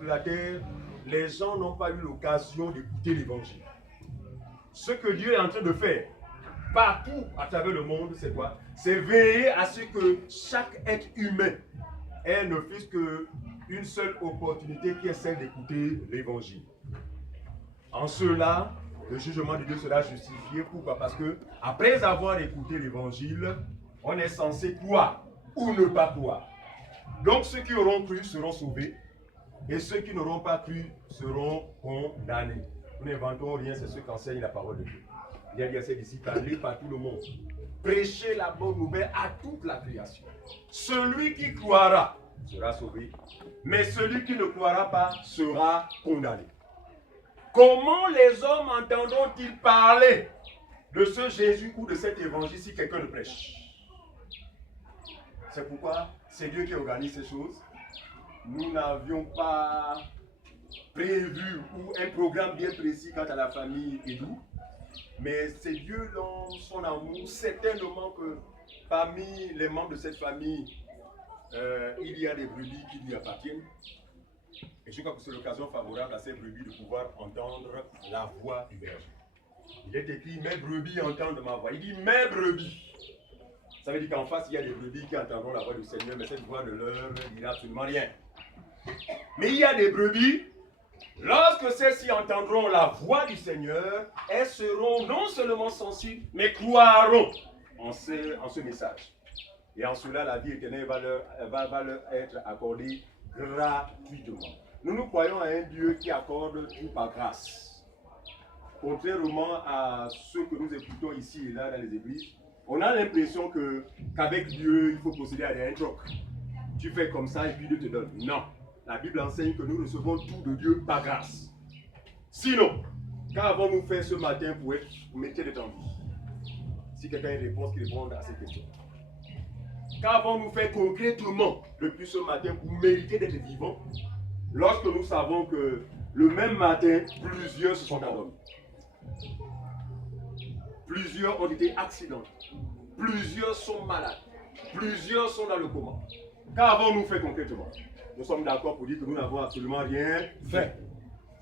de la terre, les gens n'ont pas eu l'occasion d'écouter l'évangile. Ce que Dieu est en train de faire partout à travers le monde, c'est quoi? C'est veiller à ce que chaque être humain ait ne fût-ce qu'une seule opportunité qui est celle d'écouter l'évangile. En cela, le jugement de Dieu sera justifié. Pourquoi? Parce que après avoir écouté l'évangile, on est censé croire ou ne pas croire. Donc ceux qui auront cru seront sauvés et ceux qui n'auront pas cru seront condamnés. Nous n'inventons rien, c'est ce qu'enseigne la parole de Dieu. Il y a dit à ses disciples, allez par tout le monde, prêchez la bonne nouvelle à toute la création. Celui qui croira sera sauvé, mais celui qui ne croira pas sera condamné. Comment les hommes entendront-ils parler de ce Jésus ou de cet évangile si quelqu'un le prêche? C'est pourquoi c'est Dieu qui organise ces choses. Nous n'avions pas prévu ou un programme bien précis quant à la famille Edou, mais c'est Dieu dans son amour, certainement que parmi les membres de cette famille, il y a des brebis qui lui appartiennent. Et je crois que c'est l'occasion favorable à ces brebis de pouvoir entendre la voix du berger. Il est écrit, mes brebis entendent ma voix. Il dit, mes brebis. Ça veut dire qu'en face, il y a des brebis qui entendront la voix du Seigneur, mais cette voix ne leur dira absolument rien. Mais il y a des brebis, lorsque celles-ci entendront la voix du Seigneur, elles seront non seulement sensibles, mais croiront en ce message. Et en cela, la vie éternelle va leur être accordée gratuitement. Nous croyons à un Dieu qui accorde tout par grâce. Contrairement à ce que nous écoutons ici et là dans les églises, on a l'impression qu'avec Dieu, il faut procéder à un troc. Tu fais comme ça et puis Dieu te donne. Non. La Bible enseigne que nous recevons tout de Dieu par grâce. Sinon, qu'avons-nous fait ce matin pour mériter d'être en vie? Si quelqu'un a une réponse, qu'il réponde à cette question. Qu'avons-nous fait concrètement depuis ce matin pour mériter d'être vivants, lorsque nous savons que le même matin, plusieurs se sont endormis? Plusieurs ont été accidentés. Plusieurs sont malades. Plusieurs sont dans le coma. Qu'avons-nous fait concrètement? Nous sommes d'accord pour dire que nous n'avons absolument rien fait.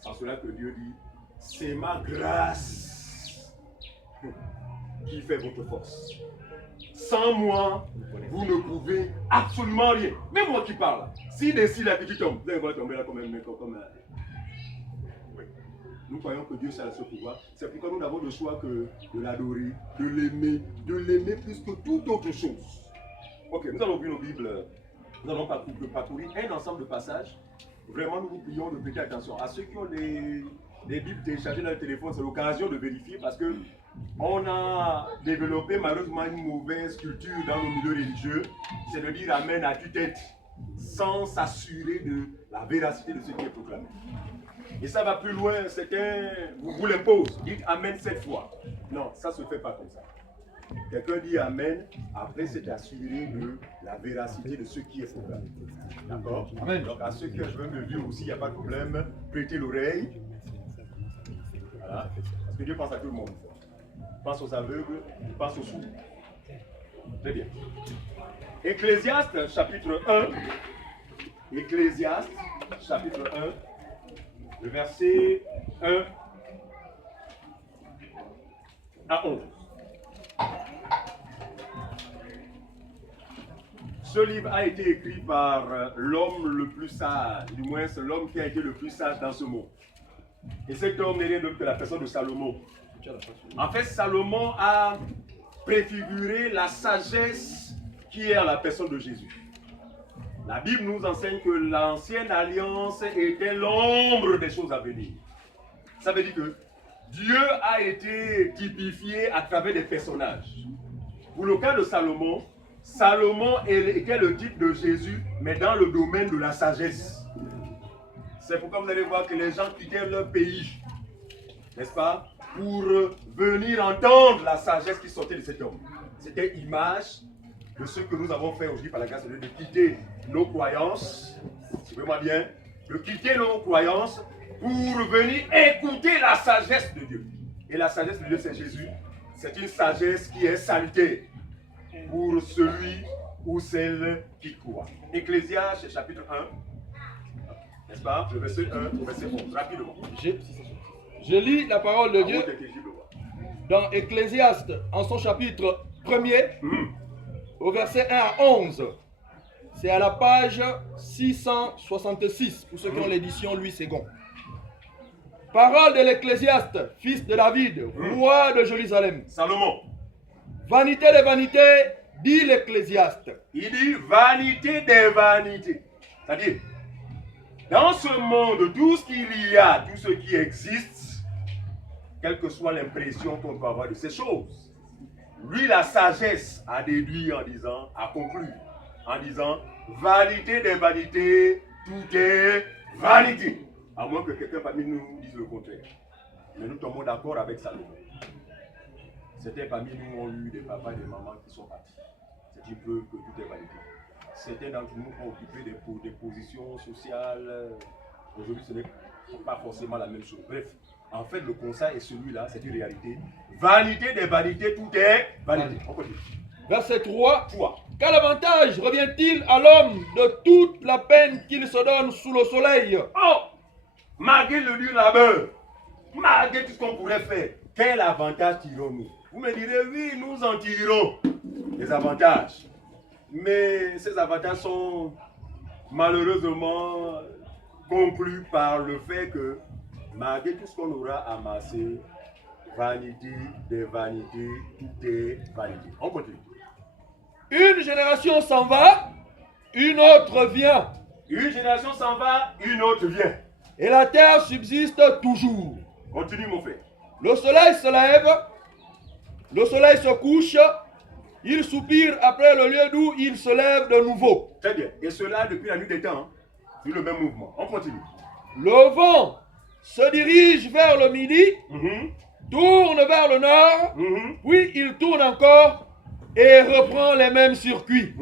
C'est en cela que Dieu dit, c'est ma grâce qui fait votre force. Sans moi, vous ne pouvez absolument rien. Même moi qui parle, si décide là que tu tombes, vous allez tomber là comme un mec, oui. Nous croyons que Dieu a ce pouvoir. C'est pourquoi nous n'avons le choix que de l'adorer, de l'aimer plus que toute autre chose. Ok, nous allons ouvrir nos Bibles. Nous allons parcourir un ensemble de passages. Vraiment, nous vous prions de prêter attention. À ceux qui ont des Bibles téléchargées dans le téléphone, c'est l'occasion de vérifier parce que on a développé malheureusement une mauvaise culture dans nos milieux religieux. C'est de dire Amen à tue-tête sans s'assurer de la véracité de ce qui est proclamé. Et ça va plus loin, certains vous l'imposent. Dites Amen 7 fois. Non, ça ne se fait pas comme ça. Quelqu'un dit Amen, après c'est assuré de la véracité de ce qui est proclamé. D'accord? Donc à ceux qui veulent me dire aussi, il n'y a pas de problème, prêtez l'oreille. Voilà. Parce que Dieu pense à tout le monde. Il pense aux aveugles, il pense aux sourds. Très bien. Ecclésiaste chapitre 1. Ecclésiaste chapitre 1. Le verset 1 à 11. Ce livre a été écrit par l'homme le plus sage, du moins c'est l'homme qui a été le plus sage dans ce monde. Et cet homme n'est rien d'autre que la personne de Salomon. En fait, Salomon a préfiguré la sagesse qui est en la personne de Jésus. La Bible nous enseigne que l'ancienne alliance était l'ombre des choses à venir. Ça veut dire que Dieu a été typifié à travers des personnages. Pour le cas de Salomon, Salomon était le type de Jésus, mais dans le domaine de la sagesse. C'est pourquoi vous allez voir que les gens quittaient leur pays, n'est-ce pas, pour venir entendre la sagesse qui sortait de cet homme. C'était image de ce que nous avons fait aujourd'hui par la grâce de Dieu, de quitter nos croyances, suivez-moi bien, de quitter nos croyances pour venir écouter la sagesse de Dieu. Et la sagesse de Dieu, c'est Jésus. C'est une sagesse qui est salutaire pour celui ou celle qui croit. Ecclésiaste chapitre 1. N'est-ce pas? Le verset 1 au verset 11, rapidement. Je lis la parole de Dieu dans Ecclésiaste, en son chapitre 1er, au verset 1 à 11. C'est à la page 666, pour ceux qui ont l'édition Louis II. Parole de l'Ecclésiaste, fils de David, roi de Jérusalem. Salomon. Vanité des vanités, dit l'Ecclésiaste. Il dit vanité des vanités. C'est-à-dire, dans ce monde, tout ce qu'il y a, tout ce qui existe, quelle que soit l'impression qu'on peut avoir de ces choses, lui, la sagesse a déduit en disant, a conclu, en disant, vanité des vanités, tout est vanité. À moins que quelqu'un parmi nous dise le contraire. Mais nous tombons d'accord avec Salomon. Certains parmi nous ont eu des papas et des mamans qui sont partis. C'est une preuve que tout est vanité. Certains d'entre nous ont occupé des positions sociales. Aujourd'hui, ce n'est pas forcément la même chose. Bref, en fait, le conseil est celui-là, c'est une réalité. Vanité des vanités, tout est vanité. On continue. Verset 3. Quel avantage revient-il à l'homme de toute la peine qu'il se donne sous le soleil? Oh! Malgré le dur labeur, malgré tout ce qu'on pourrait faire, quel avantage tirons-nous? Vous me direz, oui, nous en tirons des avantages. Mais ces avantages sont malheureusement conclus par le fait que, malgré tout ce qu'on aura amassé, vanité des vanités, tout est vanité. On continue. Une génération s'en va, une autre vient. Une génération s'en va, une autre vient. Et la terre subsiste toujours. Continue, mon frère. Le soleil se lève, le soleil se couche, il soupire après le lieu d'où il se lève de nouveau. Très bien. Et cela depuis la nuit des temps, sur le même mouvement. On continue. Le vent se dirige vers le midi, tourne vers le nord, puis il tourne encore et reprend les mêmes circuits.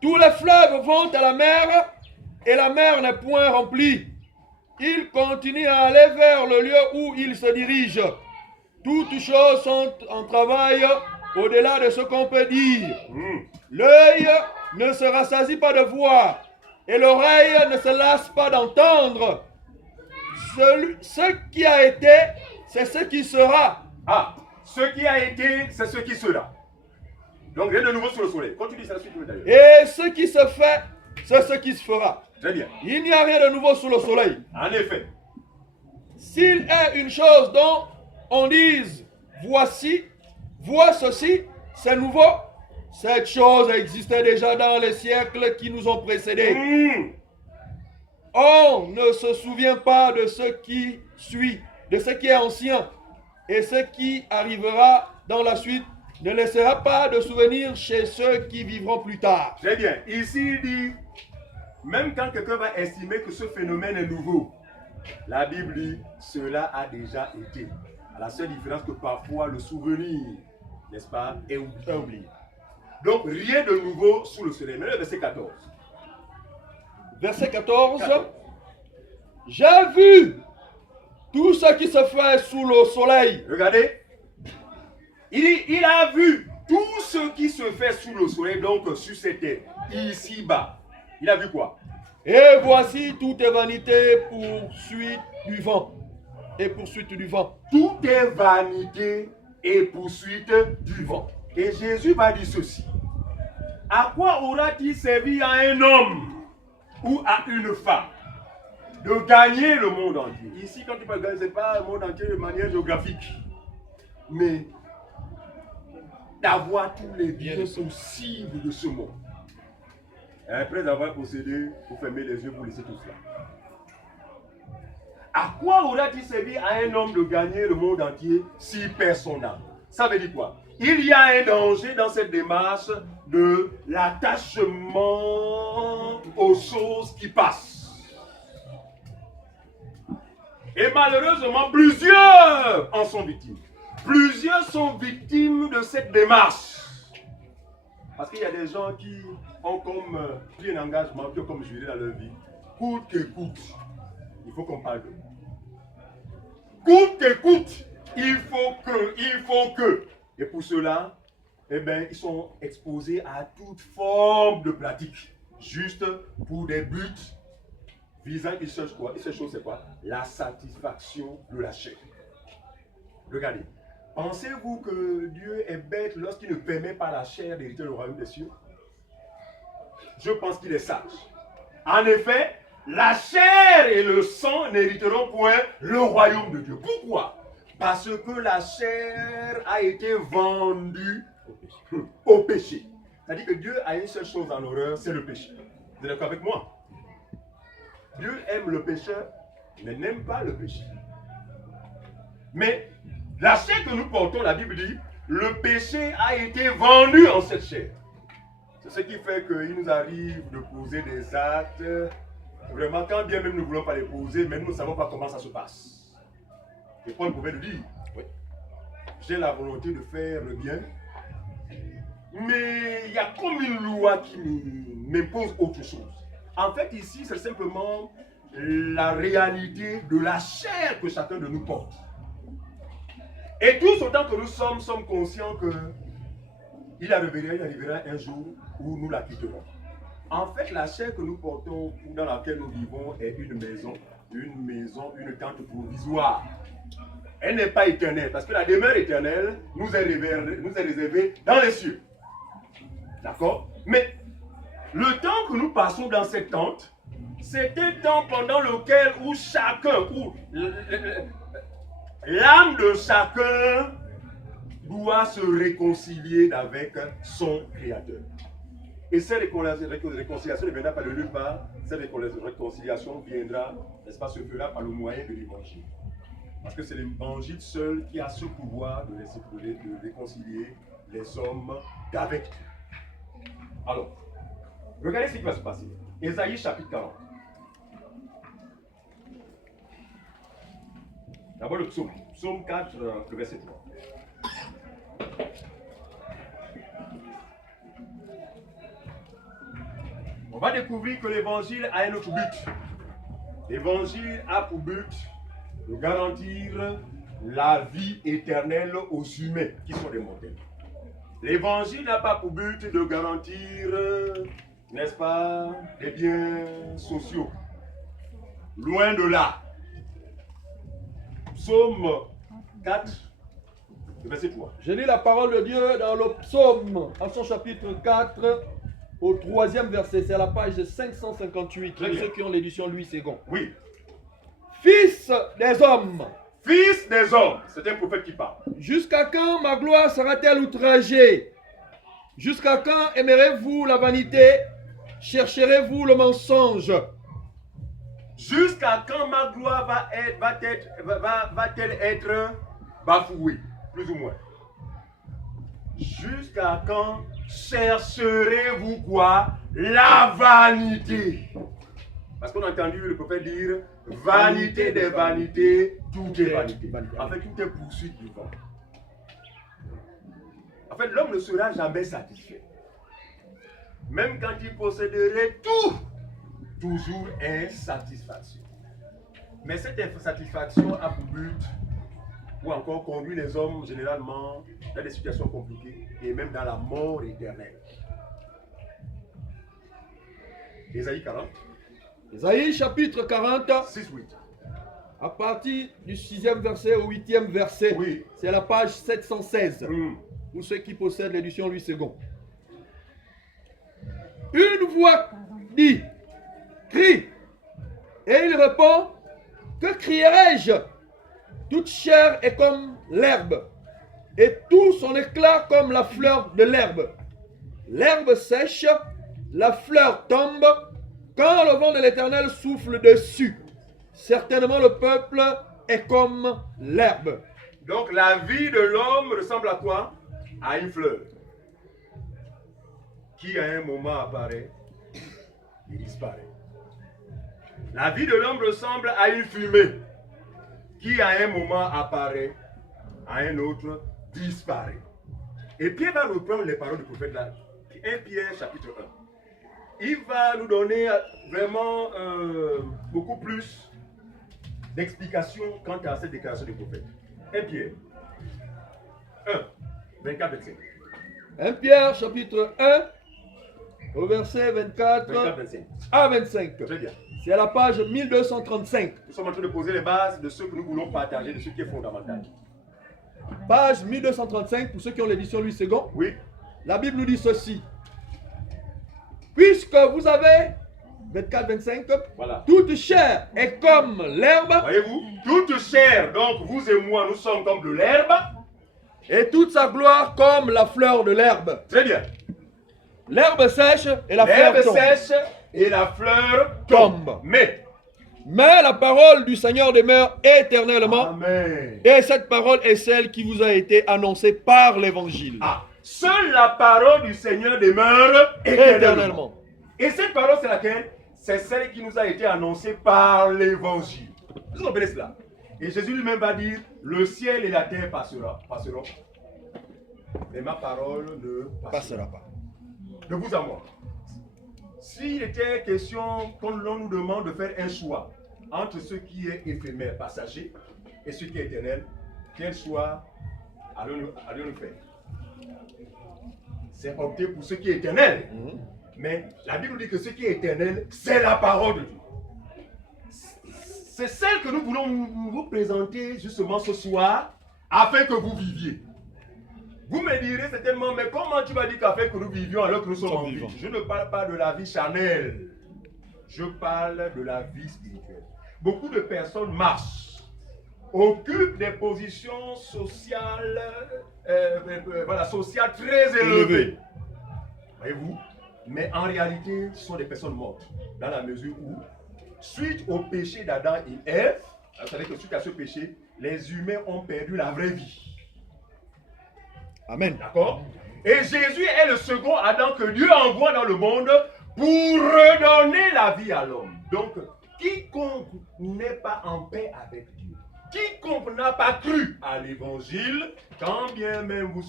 Tous les fleuves vont à la mer et la mer n'est point remplie. Il continue à aller vers le lieu où il se dirige. Toutes choses sont en travail au-delà de ce qu'on peut dire. L'œil ne se rassasie pas de voir et l'oreille ne se lasse pas d'entendre. Ce qui a été, c'est ce qui sera. Ah, ce qui a été, c'est ce qui sera. Donc rien de nouveau sur le soleil. Continue ça suite d'ailleurs. Et ce qui se fait, c'est ce qui se fera. Très bien. Il n'y a rien de nouveau sous le soleil. En effet. S'il est une chose dont on dise, voici, vois ceci, c'est nouveau, cette chose existait déjà dans les siècles qui nous ont précédés. On ne se souvient pas de ce qui suit, de ce qui est ancien, et ce qui arrivera dans la suite ne laissera pas de souvenir chez ceux qui vivront plus tard. Très bien. Ici, il dit, même quand quelqu'un va estimer que ce phénomène est nouveau, la Bible dit, cela a déjà été. À la seule différence que parfois le souvenir, n'est-ce pas, est oublié. Donc, rien de nouveau sous le soleil. Maintenant, verset 14. Verset 14. J'ai vu tout ce qui se fait sous le soleil. Regardez. Il a vu tout ce qui se fait sous le soleil, donc sur cette terre, ici-bas. Il a vu quoi? Et voici toute vanité, poursuite du vent. Et poursuite du vent. Tout est vanité et poursuite du vent. Et Jésus va dire ceci. À quoi aura-t-il servi à un homme ou à une femme de gagner le monde entier? Ici, quand tu parles de gagner, ce n'est pas le monde entier de manière géographique, mais d'avoir tous les biens possibles de ce monde. Et après avoir possédé, vous fermez les yeux pour laisser tout cela. À quoi aura-t-il servi à un homme de gagner le monde entier si personne n'a? Ça veut dire quoi? Il y a un danger dans cette démarche de l'attachement aux choses qui passent. Et malheureusement, plusieurs en sont victimes. Plusieurs sont victimes de cette démarche. Parce qu'il y a des gens qui ont comme pris un engagement, qui ont comme juré dans leur vie. Coûte que coûte, il faut qu'on parle d'eux. Coûte que coûte, il faut que. Et pour cela, eh bien, ils sont exposés à toute forme de pratique. Juste pour des buts visant une seule quoi? Une seule chose, c'est quoi? La satisfaction de la chair. Regardez. Pensez-vous que Dieu est bête lorsqu'il ne permet pas à la chair d'hériter le royaume des cieux? Je pense qu'il est sage. En effet, la chair et le sang n'hériteront point le royaume de Dieu. Pourquoi? Parce que la chair a été vendue au péché. C'est-à-dire que Dieu a une seule chose en horreur, c'est le péché. Vous êtes d'accord avec moi? Dieu aime le pécheur, mais n'aime pas le péché. Mais la chair que nous portons, la Bible dit, le péché a été vendu en cette chair. C'est ce qui fait qu'il nous arrive de poser des actes. Vraiment, quand bien même nous ne voulons pas les poser, mais nous ne savons pas comment ça se passe. Et Paul pouvait le dire. Oui. J'ai la volonté de faire le bien, mais il y a comme une loi qui m'impose autre chose. En fait, ici, c'est simplement la réalité de la chair que chacun de nous porte. Et tous autant que nous sommes conscients que il arrivera un jour où nous la quitterons. En fait, la chair que nous portons, dans laquelle nous vivons, est une maison, une tente provisoire. Elle n'est pas éternelle, parce que la demeure éternelle nous est réservée dans les cieux. D'accord? Mais le temps que nous passons dans cette tente, c'est un temps pendant lequel où chacun, où l'âme de chacun doit se réconcilier avec son Créateur. Et cette réconciliation ne viendra pas de nulle part. Cette réconciliation viendra, n'est-ce pas, se fera par le moyen de l'évangile. Parce que c'est l'évangile seul qui a ce pouvoir de réconcilier les hommes avec Dieu. Alors, regardez ce qui va se passer. Ésaïe chapitre 40. D'abord le psaume. Psaume 4, le verset 3. On va découvrir que l'évangile a un autre but. L'évangile a pour but de garantir la vie éternelle aux humains qui sont des mortels. L'évangile n'a pas pour but de garantir, n'est-ce pas, des biens sociaux. Loin de là. Psaume 4, verset 3. Je lis la parole de Dieu dans le psaume, en son chapitre 4, au 3e verset. C'est à la page 558. Pour ceux qui ont l'édition Louis II. Oui. Fils des hommes. Fils des hommes. C'est un prophète qui parle. Jusqu'à quand ma gloire sera-t-elle outragée? Jusqu'à quand aimerez-vous la vanité? Chercherez-vous le mensonge? Jusqu'à quand ma gloire va-t-elle être bafouée, plus ou moins? Jusqu'à quand chercherez-vous quoi? La vanité. Parce qu'on a entendu le prophète dire, vanité des vanités, tout est vanité. En fait, tout est poursuite du vent. En fait, l'homme ne sera jamais satisfait. Même quand il posséderait tout, toujours insatisfaction. Mais cette insatisfaction a pour but, ou encore conduit les hommes généralement dans des situations compliquées et même dans la mort éternelle. Ésaïe 40. Ésaïe chapitre 40. 6-8. À partir du 6e verset au 8e verset. Oui. C'est la page 716. Pour ceux qui possèdent l'édition Louis II. Une voix dit, crie. Et il répond, que crierai-je? Toute chair est comme l'herbe, et tout son éclat comme la fleur de l'herbe. L'herbe sèche, la fleur tombe, quand le vent de l'Éternel souffle dessus. Certainement le peuple est comme l'herbe. Donc la vie de l'homme ressemble à quoi? À une fleur qui à un moment apparaît et disparaît. La vie de l'homme ressemble à une fumée qui à un moment apparaît, à un autre disparaît. Et Pierre va reprendre les paroles du prophète là, 1 Pierre chapitre 1. Il va nous donner vraiment beaucoup plus d'explications quant à cette déclaration du prophète. 1 Pierre 1, 24-25. 1 Pierre chapitre 1, au verset 24 24-25. à 25. Très bien. C'est à la page 1235. Nous sommes en train de poser les bases de ce que nous voulons partager, de ce qui est fondamental. Page 1235, pour ceux qui ont l'édition Louis II. Oui. La Bible nous dit ceci. Puisque vous avez, 24-25, Voilà. toute chair est comme l'herbe, Voyez-vous, toute chair, donc vous et moi, nous sommes comme de l'herbe. et toute sa gloire comme la fleur de l'herbe. Très bien. L'herbe sèche et la fleur L'herbe tombe. sèche et la fleur tombe. Mais, la parole du Seigneur demeure éternellement. Amen. Et cette parole est celle qui vous a été annoncée par l'évangile. Ah, seule la parole du Seigneur demeure éternellement. Et cette parole, c'est laquelle? C'est celle qui nous a été annoncée par l'évangile. Vous comprenez cela? Et Jésus lui-même va dire, le ciel et la terre passeront. Mais ma parole ne passera pas. De vous à moi. S'il était question, quand l'on nous demande de faire un choix entre ce qui est éphémère, passager, et ce qui est éternel, quel choix allons-nous faire? C'est opter pour ce qui est éternel. Mais la Bible dit que ce qui est éternel, c'est la parole de Dieu. C'est celle que nous voulons vous présenter justement ce soir, afin que vous viviez. Vous me direz certainement, mais comment tu vas dire qu'afin que nous vivions alors que nous sommes en vie? Je ne parle pas de la vie charnelle. Je parle de la vie spirituelle. Beaucoup de personnes marchent, occupent des positions sociales, sociales très élevées. Voyez-vous? Mais en réalité, ce sont des personnes mortes. Dans la mesure où, suite au péché d'Adam et Ève, vous savez que suite à ce péché, les humains ont perdu la vraie vie. Amen. D'accord? Et Jésus est le second Adam que Dieu envoie dans le monde pour redonner la vie à l'homme. Donc, quiconque n'est pas en paix avec Dieu, quiconque n'a pas cru à l'évangile, quand bien même vous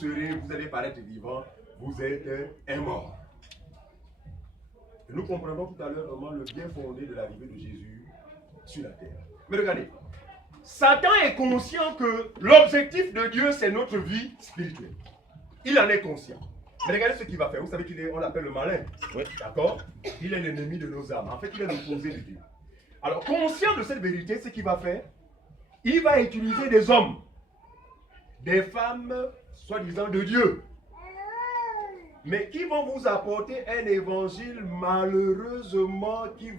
allez paraître vivant, vous êtes un mort. Nous comprendrons tout à l'heure vraiment le bien fondé de l'arrivée de Jésus sur la terre. Mais regardez, Satan est conscient que l'objectif de Dieu, c'est notre vie spirituelle. Il en est conscient. Mais regardez ce qu'il va faire. Vous savez qu'on l'appelle le malin. Oui. D'accord? Il est l'ennemi de nos âmes. En fait, il est l'opposé de Dieu. Alors, conscient de cette vérité, ce qu'il va faire, il va utiliser des hommes, des femmes, soi-disant de Dieu, mais qui vont vous apporter un évangile malheureusement qui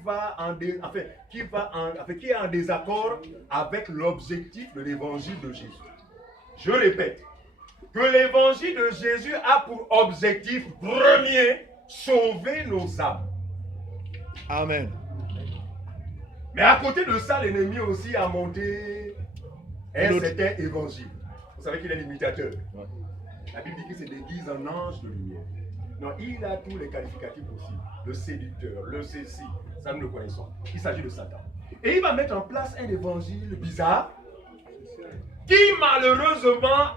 est en désaccord avec l'objectif de l'évangile de Jésus. Je répète, que l'évangile de Jésus a pour objectif premier sauver nos âmes. Amen. Mais à côté de ça, l'ennemi aussi a monté un certain évangile. Vous savez qu'il est l'imitateur. Ouais. La Bible dit qu'il se déguise en ange de lumière. Non, il a tous les qualificatifs possibles. Le séducteur, le ceci, ça nous le connaissons. Il s'agit de Satan. Et il va mettre en place un évangile bizarre qui malheureusement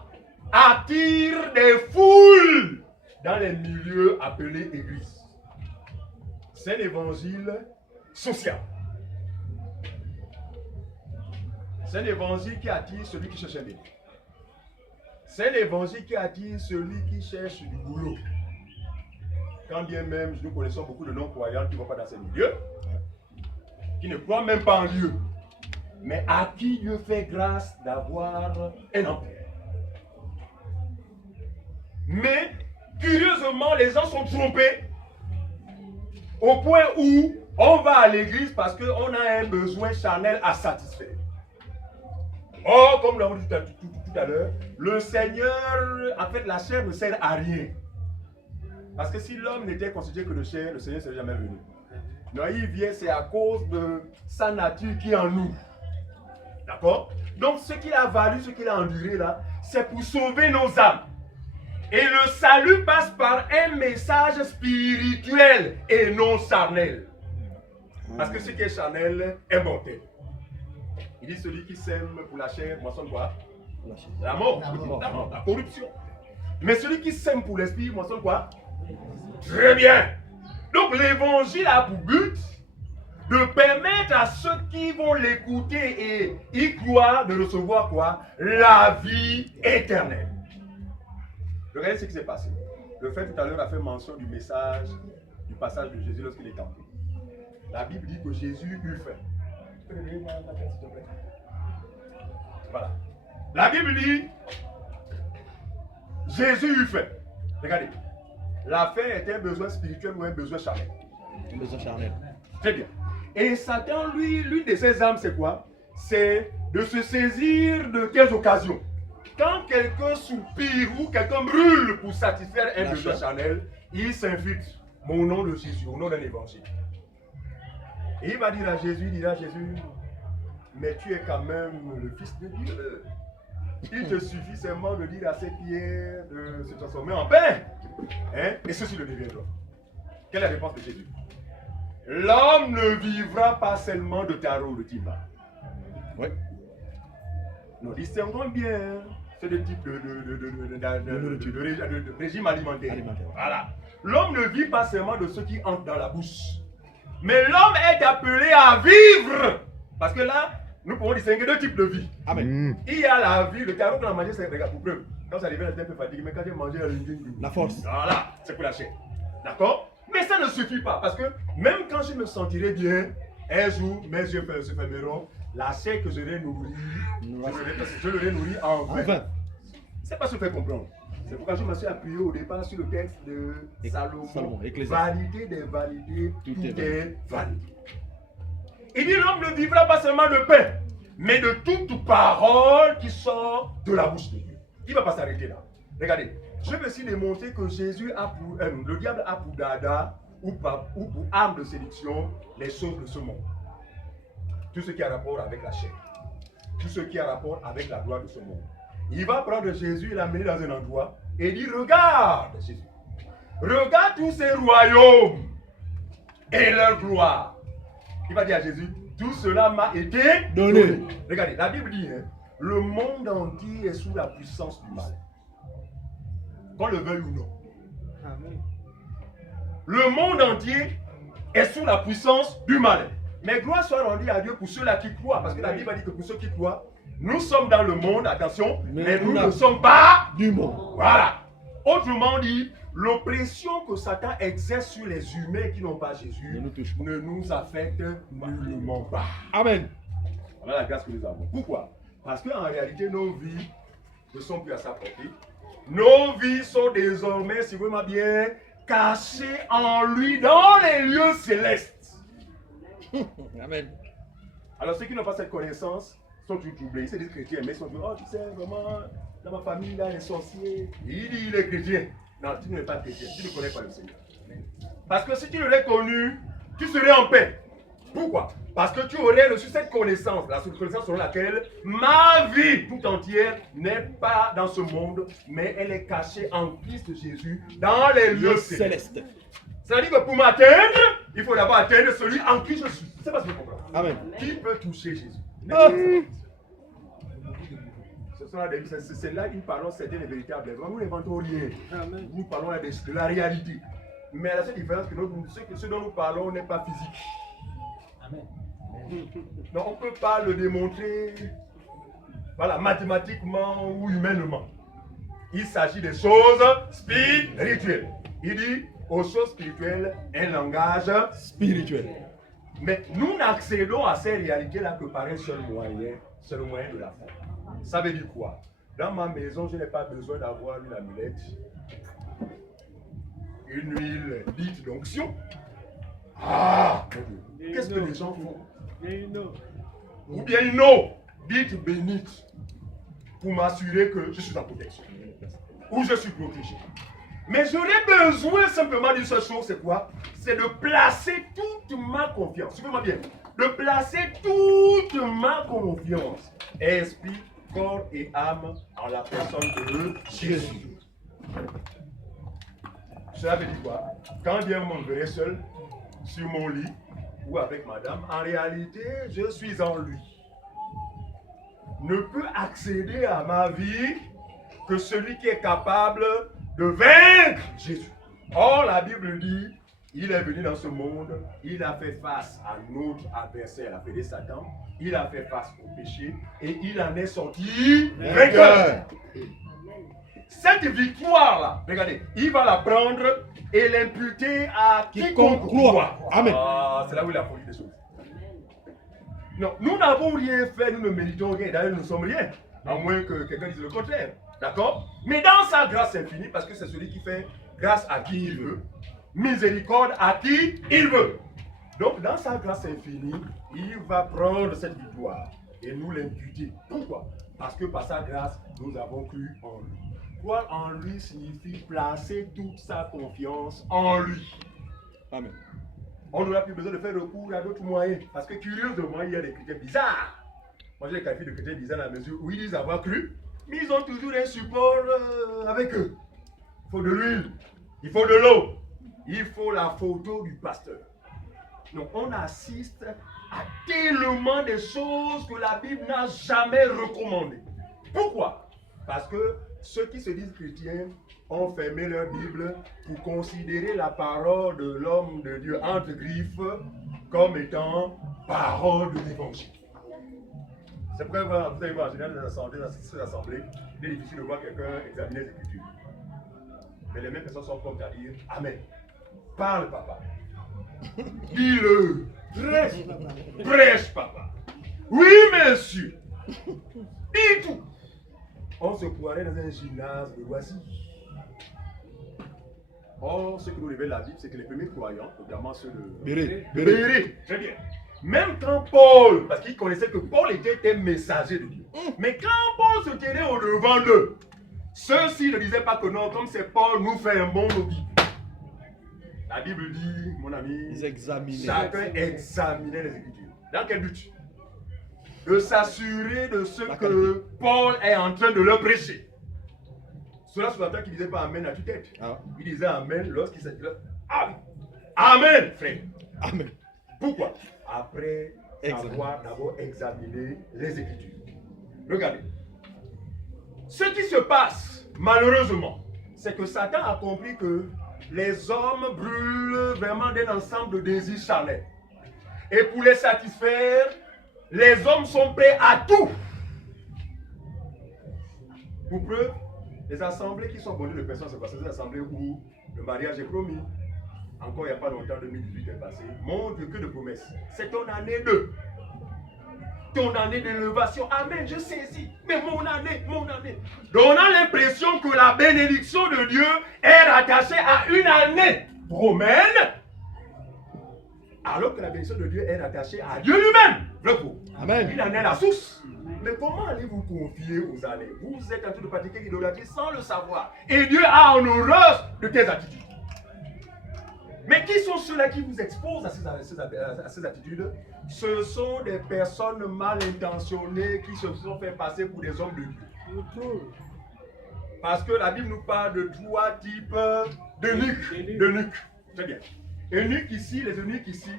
attire des foules dans les milieux appelés églises. C'est un évangile social. C'est un évangile qui attire celui qui cherche un bébé. C'est un évangile qui attire celui qui cherche du boulot. Quand bien même nous connaissons beaucoup de non-croyants qui ne vont pas dans ces milieux, qui ne croient même pas en Dieu, mais à qui Dieu fait grâce d'avoir un emploi. Mais, curieusement, les gens sont trompés au point où on va à l'église parce qu'on a un besoin charnel à satisfaire. Or, comme nous l'avons dit tout à l'heure, le Seigneur, en fait, la chair ne sert à rien. Parce que si l'homme n'était constitué que de chair, le Seigneur ne serait jamais venu. Non, il vient, c'est à cause de sa nature qui est en nous. D'accord? Donc, ce qu'il a valu, ce qu'il a enduré là, c'est pour sauver nos âmes. Et le salut passe par un message spirituel et non charnel. Parce que ce qui est charnel est mortel. Il dit celui qui sème pour la chair, moissonne quoi? La mort. La corruption. Mais celui qui sème pour l'esprit, moissonne quoi? Très bien. Donc l'évangile a pour but de permettre à ceux qui vont l'écouter et y croire de recevoir quoi? La vie éternelle. Regardez ce qui s'est passé. Le frère tout à l'heure a fait mention du message, du passage de Jésus lorsqu'il est tenté. La Bible dit que Jésus eut faim. Voilà. La Bible dit Jésus eut faim. Regardez. La faim est un besoin spirituel ou un besoin charnel? Un besoin charnel. Très bien. Et Satan, lui, l'une de ses armes, c'est quoi? C'est de se saisir de quelles occasions? Quand quelqu'un soupire ou quelqu'un brûle pour satisfaire un besoin charnel, il s'infiltre mon nom de Jésus, au nom d'un évangile. Et il va dire à Jésus, il dira à Jésus, mais tu es quand même le Fils de Dieu. Il te suffit seulement de dire à ces pierres de se transformer en pain. Hein? Et ceci le deviendra. Quelle est la réponse de Jésus? L'homme ne vivra pas seulement de tarot de timba. Oui. Nous distinguons bien ces deux types de régime alimentaire. Voilà. L'homme ne vit pas seulement de ce qui entre dans la bouche. Mais l'homme est appelé à vivre. Parce que là, nous pouvons distinguer deux types de vie. Amen. Il y a la vie, le tarot qu'on a mangé, c'est pour preuve. Quand ça devient un peu fatigué, mais quand j'ai mangé la force. Voilà, c'est pour la chair. D'accord? Mais ça ne suffit pas. Parce que même quand je me sentirai bien, un jour, mes yeux se fermeront. La chair que je l'ai nourrie, je l'ai nourrie en vain. C'est pas ce que je fais comprendre. C'est pourquoi je me suis appuyé au départ sur le texte de Salomon. Validé des validités, tout est validé. Il dit l'homme ne vivra pas seulement de pain, mais de toute parole qui sort de la bouche de Dieu. Il ne va pas s'arrêter là. Regardez, je veux aussi démontrer que Jésus a pour, le diable a pour dada ou pour arme de séduction les choses de ce monde. Tout ce qui a rapport avec la chair. Tout ce qui a rapport avec la gloire de ce monde. Il va prendre Jésus et l'amener dans un endroit et dire, regarde Jésus. Regarde tous ces royaumes et leur gloire. Il va dire à Jésus, tout cela m'a été donné. Regardez, la Bible dit, hein, le monde entier est sous la puissance du mal. Qu'on le veuille ou non. Amen. Le monde entier est sous la puissance du mal. Mais gloire soit rendue à Dieu pour ceux-là qui croient. Parce que la Bible dit que pour ceux qui croient, nous sommes dans le monde, attention, mais nous ne sommes pas du monde. Voilà. Autrement dit, l'oppression que Satan exerce sur les humains qui n'ont pas Jésus ne nous affecte nullement pas. Amen. Voilà la grâce que nous avons. Pourquoi? Parce qu'en réalité, nos vies ne sont plus à sa portée. Nos vies sont désormais, si vous m'avez bien, cachées en lui dans les lieux célestes. Amen. Alors ceux qui n'ont pas cette connaissance sont tout troublés. C'est des chrétiens, mais ils sont dit, oh tu sais, vraiment, dans ma famille, il y a un sorcier. Il dit, il est chrétien. Non, tu n'es pas chrétien, tu ne connais pas le Seigneur. Parce que si tu l'aurais connu, tu serais en paix. Pourquoi? Parce que tu aurais reçu cette connaissance, la connaissance selon laquelle ma vie tout entière n'est pas dans ce monde, mais elle est cachée en Christ Jésus dans les lieux célestes. C'est-à-dire que pour m'atteindre, il faut d'abord atteindre celui en qui je suis. C'est pas ce que je comprends. Amen. Qui peut toucher Jésus? C'est là que nous parlons certaines véritables. Nous n'inventons rien. Amen. Nous parlons de la réalité. Mais la seule différence, que ce dont nous parlons n'est pas physique. Amen. Donc on ne peut pas le démontrer voilà, mathématiquement ou humainement. Il s'agit des choses spirituelles. Il dit aux choses spirituelles un langage spirituel. Mais nous n'accédons à ces réalités-là que par un seul moyen de la foi. Ça veut dire quoi? Dans ma maison, je n'ai pas besoin d'avoir une amulette, une huile dite d'onction. Ah! Qu'est-ce que les gens font? Ou bien une eau dite bénite pour m'assurer que je suis en protection. Ou je suis protégé. Mais j'aurais besoin simplement d'une seule chose, c'est quoi? C'est de placer toute ma confiance. Suivez-moi bien. De placer toute ma confiance, esprit, corps et âme, en la personne de Jésus. Cela veut dire quoi? Quand bien on me verrait seul, sur mon lit, ou avec madame, en réalité, je suis en lui. Ne peut accéder à ma vie que celui qui est capable de vaincre Jésus. Or, la Bible dit, il est venu dans ce monde, il a fait face à notre adversaire, appelé Satan, il a fait face au péché, et il en est sorti vainqueur. cette victoire-là, regardez, il va la prendre et l'imputer à quiconque croit. Amen. Ah, c'est là où il a folie des choses. Non, nous n'avons rien fait, nous ne méritons rien. D'ailleurs, nous ne sommes rien. À moins que quelqu'un dise le contraire. D'accord? Mais dans sa grâce infinie, parce que c'est celui qui fait grâce à qui il veut, miséricorde à qui il veut. Donc, dans sa grâce infinie, il va prendre cette victoire et nous l'imputer. Pourquoi? Parce que par sa grâce, nous avons cru en lui. Croire en lui signifie placer toute sa confiance en lui. Amen. On n'aura plus besoin de faire recours à d'autres moyens. Parce que curieusement, il y a des chrétiens bizarres. Moi, je les qualifie de chrétiens bizarres dans la mesure où ils disent avoir cru, mais ils ont toujours un support avec eux. Il faut de l'huile, il faut de l'eau, il faut la photo du pasteur. Donc, on assiste à tellement de choses que la Bible n'a jamais recommandées. Pourquoi? Parce que ceux qui se disent chrétiens ont fermé leur Bible pour considérer la parole de l'homme de Dieu entre griffes comme étant parole de l'évangile. C'est pourquoi vous allez voir en général dans ces assemblées, il est difficile de voir quelqu'un examiner les Écritures. Mais les mêmes personnes sont prêtes à dire Amen. Parle, papa. Dis-le. Prêche. Prêche, papa. Oui, monsieur. Dis tout. On se croirait dans un gymnase de loisirs. Or, ce que nous révèle la Bible, c'est que les premiers croyants, notamment ceux de Béret, très bien. Même quand Paul, parce qu'il connaissait que Paul était un messager de Dieu, mais quand Paul se tenait au devant d'eux, ceux-ci ne disaient pas que non, comme c'est Paul, nous fermons nos Bibles. La Bible dit, mon ami, chacun examinait les Écritures. Dans quel but? De s'assurer de ce que Paul est en train de leur prêcher. Cela sous-entend qu'il ne disait pas Amen à tue-tête. Il disait Amen lorsqu'il s'est dit Amen, frère. Amen. Pourquoi? Après avoir d'abord examiné les Écritures. Regardez. Ce qui se passe, malheureusement, c'est que Satan a compris que les hommes brûlent vraiment d'un ensemble de désirs charnels. Et pour les satisfaire, les hommes sont prêts à tout. Pour preuve, les assemblées qui sont bonnées de personnes, c'est parce que ces assemblées où le mariage est promis. Encore il n'y a pas longtemps, 2018 est passé, montre que de promesses. C'est ton année de. Ton année d'élévation. Amen, je saisis. Mais mon année. Donnant l'impression que la bénédiction de Dieu est rattachée à une année romaine, alors que la bénédiction de Dieu est rattachée à Dieu lui-même. Vrai faux? Amen. Il en est la source. Mais comment allez-vous confier aux années? Vous êtes en train de pratiquer l'idolâtrie sans le savoir. Et Dieu a en horreur de tes attitudes. Mais qui sont ceux-là qui vous exposent à ces attitudes? Ce sont des personnes mal intentionnées qui se sont fait passer pour des hommes de Dieu. Parce que la Bible nous parle de 3 types d'eunuques. Très bien. Eunuques ici, les eunuques ici,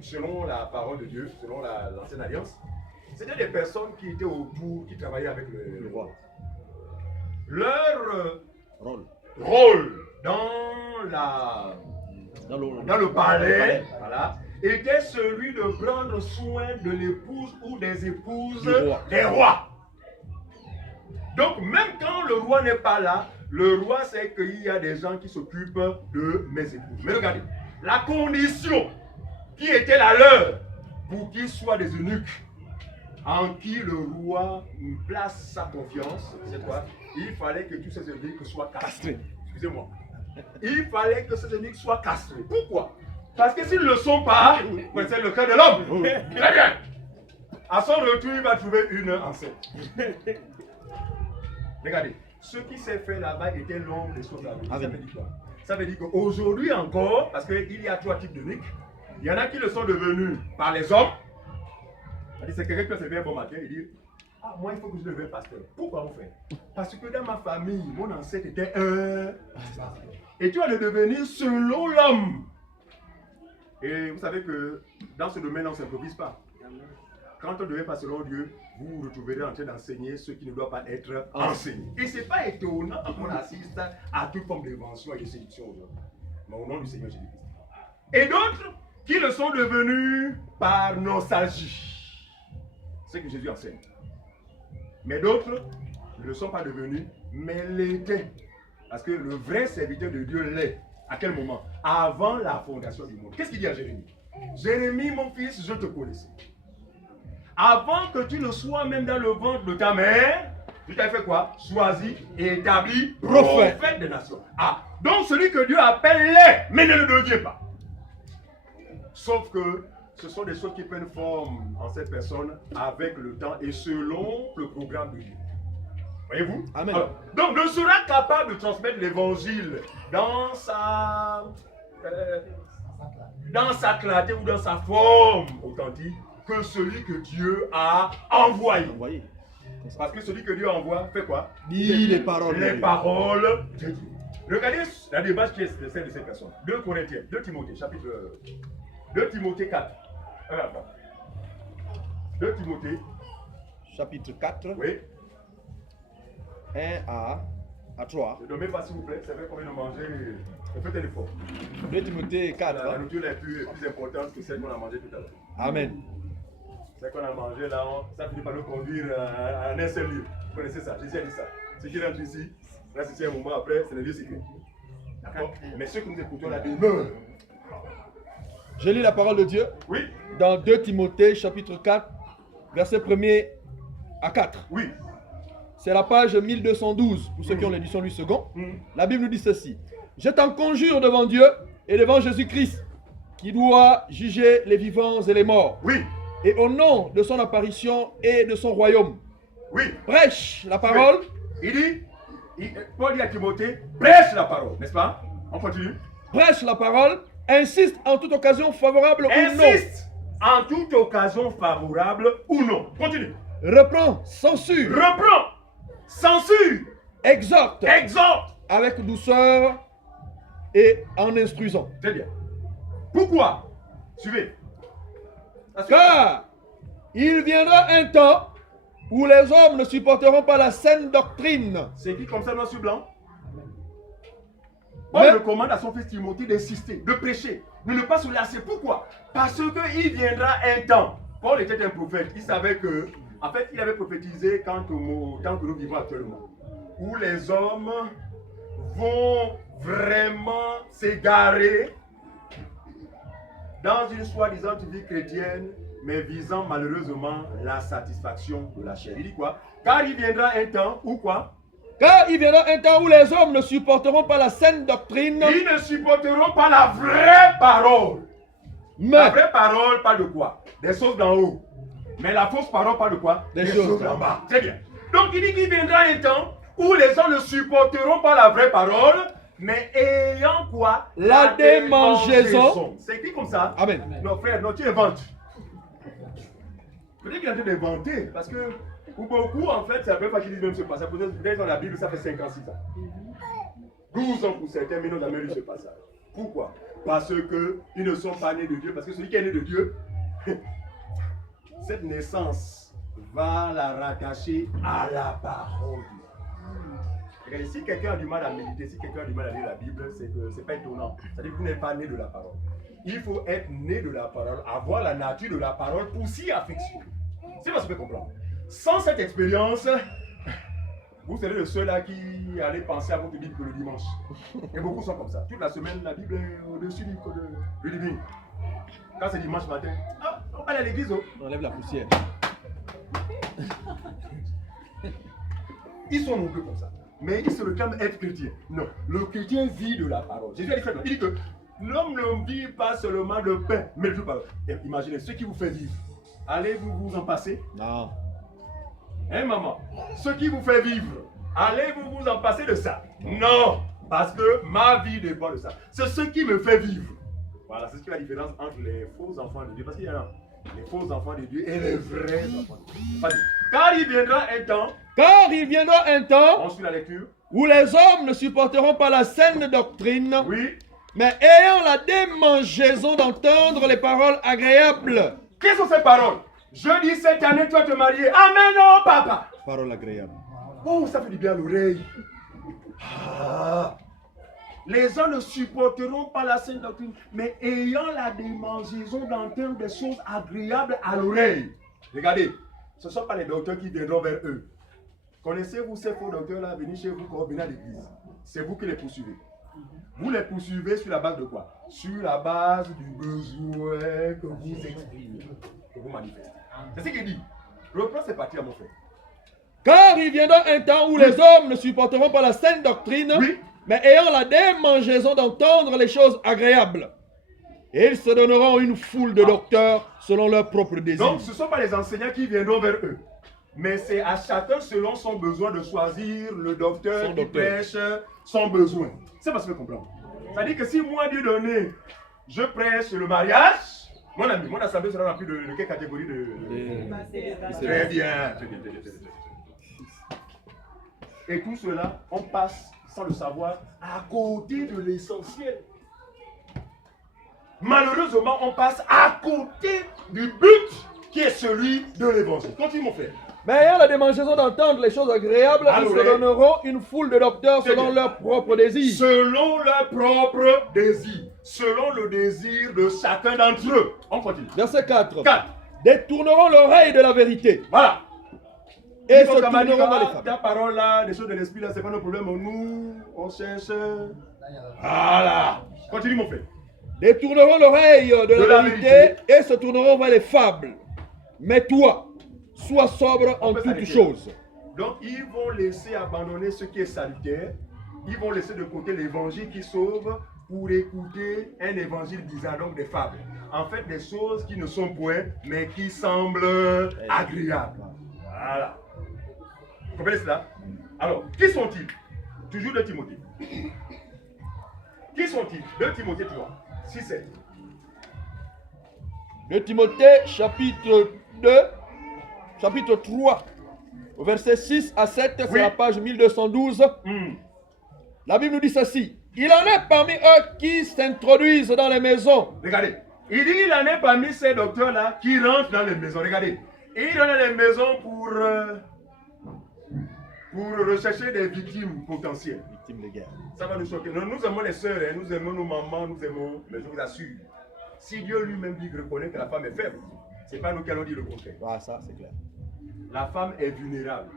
selon la parole de Dieu, selon l'ancienne alliance, c'était des personnes qui étaient autour, qui travaillaient avec le roi. Leur rôle dans le palais, voilà, était celui de prendre soin de l'épouse ou des épouses des rois. Donc même quand le roi n'est pas là, le roi sait qu'il y a des gens qui s'occupent de mes épouses. Mais regardez, la condition qui était la leur pour qu'ils soient des eunuques en qui le roi place sa confiance, c'est quoi? Il fallait que tous ces eunuques soient castrés. Excusez-moi. Il fallait que ces eunuques soient castrés. Pourquoi? Parce que s'ils ne le sont pas, c'est le cœur de l'homme. Très bien. À son retour, il va trouver une enceinte. Regardez, ce qui s'est fait là-bas était l'ombre des choses à venir. Ça veut dire quoi? Ça veut dire qu'aujourd'hui encore, parce qu'il y a 3 types d'eunuques, il y en a qui le sont devenus par les hommes. C'est quelqu'un qui peut se lever un bon matin et dire ah, moi, il faut que je devienne pasteur. Pourquoi on fait? Parce que dans ma famille, mon ancêtre était un pasteur. Et tu vas le devenir selon l'homme. Et vous savez que dans ce domaine, on ne s'improvise pas. Quand on ne devient pas selon Dieu, vous vous retrouverez en train d'enseigner ce qui ne doit pas être enseigné. Et ce n'est pas étonnant qu'on assiste à toute forme d'invention et de séduction aujourd'hui. Mais au nom du Seigneur Jésus-Christ. Et d'autres qui le sont devenus par nostalgie. C'est ce que Jésus enseigne. Mais d'autres ne le sont pas devenus mais l'était. Parce que le vrai serviteur de Dieu l'est. À quel moment? Avant la fondation du monde. Qu'est-ce qu'il dit à Jérémie? Jérémie, mon fils, je te connaissais. Avant que tu ne sois même dans le ventre de ta mère, tu t'as fait quoi? Choisi et établi prophète des nations. Ah, donc celui que Dieu appelle l'est, mais ne le devient pas. Sauf que ce sont des choses qui prennent forme en cette personne avec le temps et selon le programme de Dieu. Voyez-vous? Amen. Alors, donc, ne sera capable de transmettre l'évangile dans sa clarté ou dans sa forme authentique que celui que Dieu a envoyé. Parce que celui que Dieu envoie fait quoi? Dit les paroles. Les paroles de Dieu. Regardez la démarche qui est celle de cette personne. 2 Corinthiens, 2 Timothée, chapitre 2 Timothée 4. Regarde. 2 Timothée. Chapitre 4. Oui. 1 à 3. Ne dormez pas s'il vous plaît, c'est vrai qu'on vient de manger. Faites un effort. 2 Timothée 4. La nourriture est plus importante que celle qu'on a mangée tout à l'heure. Amen. Celle qu'on a mangée là, ça finit par nous conduire à un seul lieu. Vous connaissez ça, Jésus a dit ça. Ceux qui rentrent ici, là c'est un moment après, c'est le lieu secret. D'accord? Mais ceux que nous écoutons là demeurent. Je lis la parole de Dieu. Oui. Dans 2 Timothée chapitre 4, verset 1er à 4. Oui. C'est la page 1212 pour ceux qui ont l'édition Louis II. La Bible nous dit ceci. Je t'en conjure devant Dieu et devant Jésus-Christ, qui doit juger les vivants et les morts. Oui. Et au nom de son apparition et de son royaume, oui. Prêche la parole. Oui. Paul dit à Timothée, prêche la parole, n'est-ce pas? On continue. Prêche la parole, insiste en toute occasion favorable ou non. Insiste en toute occasion favorable ou non. Continue. Reprend, censure. Reprend, censure. Exhorte. Exhorte. Avec douceur et en instruisant. Très bien. Pourquoi? Suivez. Car il viendra un temps où les hommes ne supporteront pas la saine doctrine. C'est écrit comme ça noir sur blanc. Paul recommande à son fils Timothée d'insister, de prêcher, de ne pas se lasser. Pourquoi? Parce qu'il viendra un temps. Paul était un prophète. Il savait que, en fait, il avait prophétisé quant au temps que nous vivons actuellement, où les hommes vont vraiment s'égarer dans une soi-disant vie chrétienne, mais visant malheureusement la satisfaction de la chair. Il dit quoi? Car il viendra un temps où quoi? Car il viendra un temps où les hommes ne supporteront pas la saine doctrine. Ils ne supporteront pas la vraie parole. Mais la vraie parole parle de quoi? Des choses d'en haut. Mais la fausse parole parle de quoi? Des choses d'en bas. Très bien. Donc il dit qu'il viendra un temps où les gens ne supporteront pas la vraie parole, mais ayant quoi? La démangeaison. C'est écrit comme ça. Amen. Non frère, non, tu inventes. Peut-être qu'il est en train d'inventer, parce que pour beaucoup, en fait, c'est la première fois qu'ils disent même ce passage. Peut-être dans la Bible, ça fait 5 ans, 6 ans. 12 ans pour certains, mais n'ont jamais lu ce passage. Pourquoi? Parce qu'ils ne sont pas nés de Dieu. Parce que celui qui est né de Dieu, cette naissance va la rattacher à la parole de Dieu. Regardez, si quelqu'un a du mal à méditer, si quelqu'un a du mal à lire la Bible, c'est que c'est pas étonnant. C'est-à-dire que vous n'êtes pas né de la parole. Il faut être né de la parole, avoir la nature de la parole pour s'y affectionner. C'est pas ce que je peux comprendre. Sans cette expérience, vous serez le seul là qui allait penser à votre Bible que le dimanche. Et beaucoup sont comme ça. Toute la semaine, la Bible est au-dessus du living. Quand c'est dimanche matin, on va aller à l'église. On enlève la poussière. Ils sont nombreux comme ça. Mais ils se réclament être chrétiens. Non, le chrétien vit de la parole. Jésus a dit, il dit que l'homme ne vit pas seulement de pain, mais de toute parole. Imaginez ce qui vous fait vivre. Allez-vous vous en passer? Non. Hein, maman? Ce qui vous fait vivre, allez-vous vous en passer de ça? Non, parce que ma vie dépend de ça. C'est ce qui me fait vivre. Voilà, c'est ce qui est la différence entre les faux enfants de Dieu. Parce qu'il y a les faux enfants de Dieu et les vrais enfants de Dieu. Vas-y. Car il viendra un temps. Car il viendra un temps. On suit la lecture. Où les hommes ne supporteront pas la saine doctrine. Oui. Mais ayant la démangeaison d'entendre les paroles agréables. Quelles sont ces paroles? Je dis cette année, tu vas te marier. Amen, oh papa. Paroles agréables. Oh, ça fait du bien à l'oreille. Ah. Les gens ne supporteront pas la saine doctrine, mais ayant la démangeaison d'entendre des choses agréables à l'oreille. Regardez, ce ne sont pas les docteurs qui viendront vers eux. Connaissez-vous ces faux docteurs-là venir chez vous quand vous venez à l'église? C'est vous qui les poursuivez. Vous les poursuivez sur la base de quoi? Sur la base du besoin que vous exprimez, que vous manifestez. C'est ce qu'il dit. Reprends ces parties à mon frère. Car il viendra un temps où les hommes ne supporteront pas la saine doctrine, mais ayant la démangeaison d'entendre les choses agréables. Et ils se donneront une foule de docteurs selon leurs propres désirs. Donc ce ne sont pas les enseignants qui viendront vers eux. Mais c'est à chacun selon son besoin de choisir le docteur qui prêche son besoin. C'est parce que je comprends. C'est-à-dire que si moi, Dieu donné, je prêche le mariage, mon ami, mon assemblée sera remplie de quelle catégorie de... Très bien. Et tout cela, on passe, sans le savoir, à côté de l'essentiel. Malheureusement, on passe à côté du but qui est celui de l'évangile. Continue mon frère. Mais ayant la démangeaison d'entendre les choses agréables, ils se donneront une foule de docteurs selon leurs propres désirs. Selon leurs propres désirs. Selon le désir de chacun d'entre eux. On continue. Verset 4. Détourneront l'oreille de la vérité. Voilà. Et se tourneront vers les femmes. Ta parole là, les choses de l'esprit là, c'est pas nos problèmes. Nous, on cherche. Voilà. Continue mon frère. Détourneront l'oreille de la vérité et se tourneront vers les fables. Mais toi, sois sobre en toutes choses. Donc, ils vont laisser abandonner ce qui est salutaire. Ils vont laisser de côté l'évangile qui sauve pour écouter un évangile bizarre, donc des fables. En fait, des choses qui ne sont point, mais qui semblent agréables. Voilà. Vous comprenez cela? Alors, qui sont-ils? Toujours de Timothée. Qui sont-ils? De Timothée 3, 6, 7. De Timothée, chapitre 2. Chapitre 3, verset 6 à 7, c'est la page 1212. La Bible nous dit ceci. Il en est parmi eux qui s'introduisent dans les maisons. Regardez. Il dit il en est parmi ces docteurs-là qui rentrent dans les maisons. Regardez. Et ils rentrent dans les maisons pour rechercher des victimes potentielles. Victimes de guerre. Ça va nous choquer. Nous aimons les sœurs, hein, nous aimons nos mamans, nous aimons. Mais je vous assure, si Dieu lui-même dit qu'il reconnaît que la femme est faible, ce n'est pas nous qui allons dire le contraire. Ah, ça, c'est clair. La femme est vulnérable.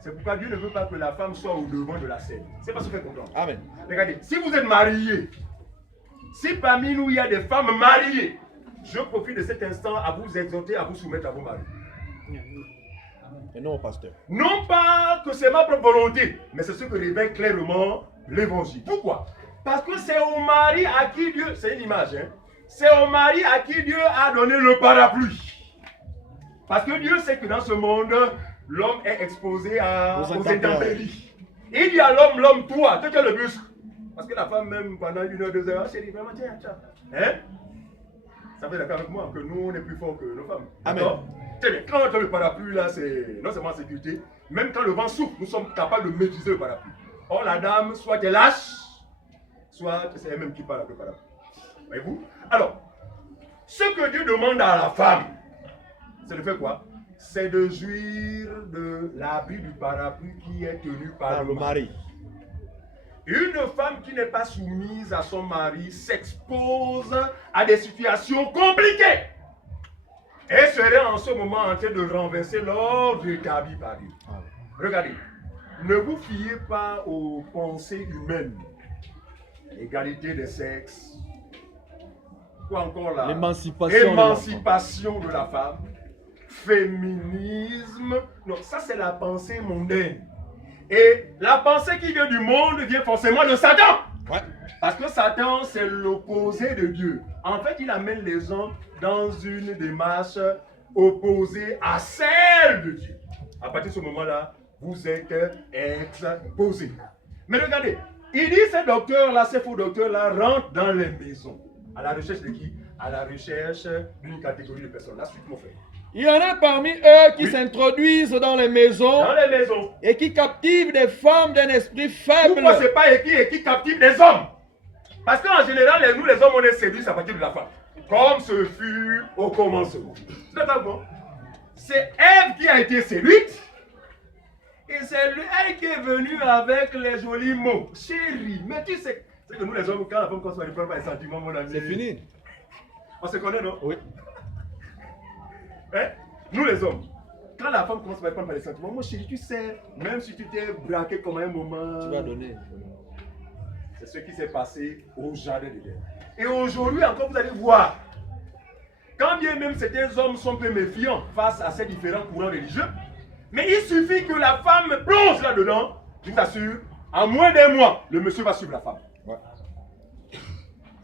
C'est pourquoi Dieu ne veut pas que la femme soit au devant de la scène. C'est parce que vous comprendre. Amen. Regardez, si vous êtes mariés, si parmi nous il y a des femmes mariées, je profite de cet instant à vous exhorter à vous soumettre à vos maris. Et non au pasteur. Non pas que c'est ma propre volonté, mais c'est ce que révèle clairement l'évangile. Pourquoi? Parce que c'est au mari à qui Dieu, c'est une image, hein, c'est au mari à qui Dieu a donné le parapluie. Parce que Dieu sait que dans ce monde, l'homme est exposé aux intempéries. Il dit à l'homme, toi, tu es le muscle. Parce que la femme, même pendant 1 heure, 2 heures, chérie, vraiment, tiens. Hein? Ça fait d'accord avec moi que nous, on est plus forts que nos femmes. Amen. Quand on a le parapluie, là, c'est non seulement en sécurité, même quand le vent souffle, nous sommes capables de maîtriser le parapluie. Or, la dame, soit elle lâche, soit c'est elle-même qui parle avec le parapluie. Voyez-vous? Alors, ce que Dieu demande à la femme, c'est de faire quoi? C'est de jouir de l'abri du parapluie qui est tenu par le mari. Une femme qui n'est pas soumise à son mari s'expose à des situations compliquées. Elle serait en ce moment en train de renverser l'ordre établi par Dieu. Regardez, ne vous fiez pas aux pensées humaines. Égalité des sexes. Quoi encore là? L'émancipation de la femme. Féminisme. Non, ça c'est la pensée mondaine. Et la pensée qui vient du monde vient forcément de Satan. Ouais. Parce que Satan, c'est l'opposé de Dieu. En fait, il amène les hommes dans une démarche opposée à celle de Dieu. À partir de ce moment-là, vous êtes exposés. Mais regardez, il dit ces docteurs-là, ces faux docteurs-là rentrent dans les maisons. À la recherche de qui? À la recherche d'une catégorie de personnes. La suite, mon frère. Il y en a parmi eux qui s'introduisent dans les maisons. Dans les maisons. Et qui captivent des femmes d'un esprit faible. Pourquoi c'est pas et qui captive des hommes? Parce qu'en général, nous les hommes, on est séduits à partir de la femme. Comme ce fut au commencement. C'est Ève qui a été séduite. Et c'est elle qui est venue avec les jolis mots. Chérie, mais tu sais que nous les hommes, quand la femme commence à ne prend pas les sentiments, mon ami. C'est fini. On se connaît, non? Oui. Hein? Nous les hommes, quand la femme commence à répondre par les sentiments, moi chérie, tu sais, même si tu t'es braqué comme un moment, Tu vas donner. c'est ce qui s'est passé au jardin d'Éden. Et aujourd'hui encore, vous allez voir, quand bien même certains hommes sont peu méfiants face à ces différents courants religieux, mais il suffit que la femme plonge là-dedans, je t'assure, en moins d'un mois, le monsieur va suivre la femme. Ouais.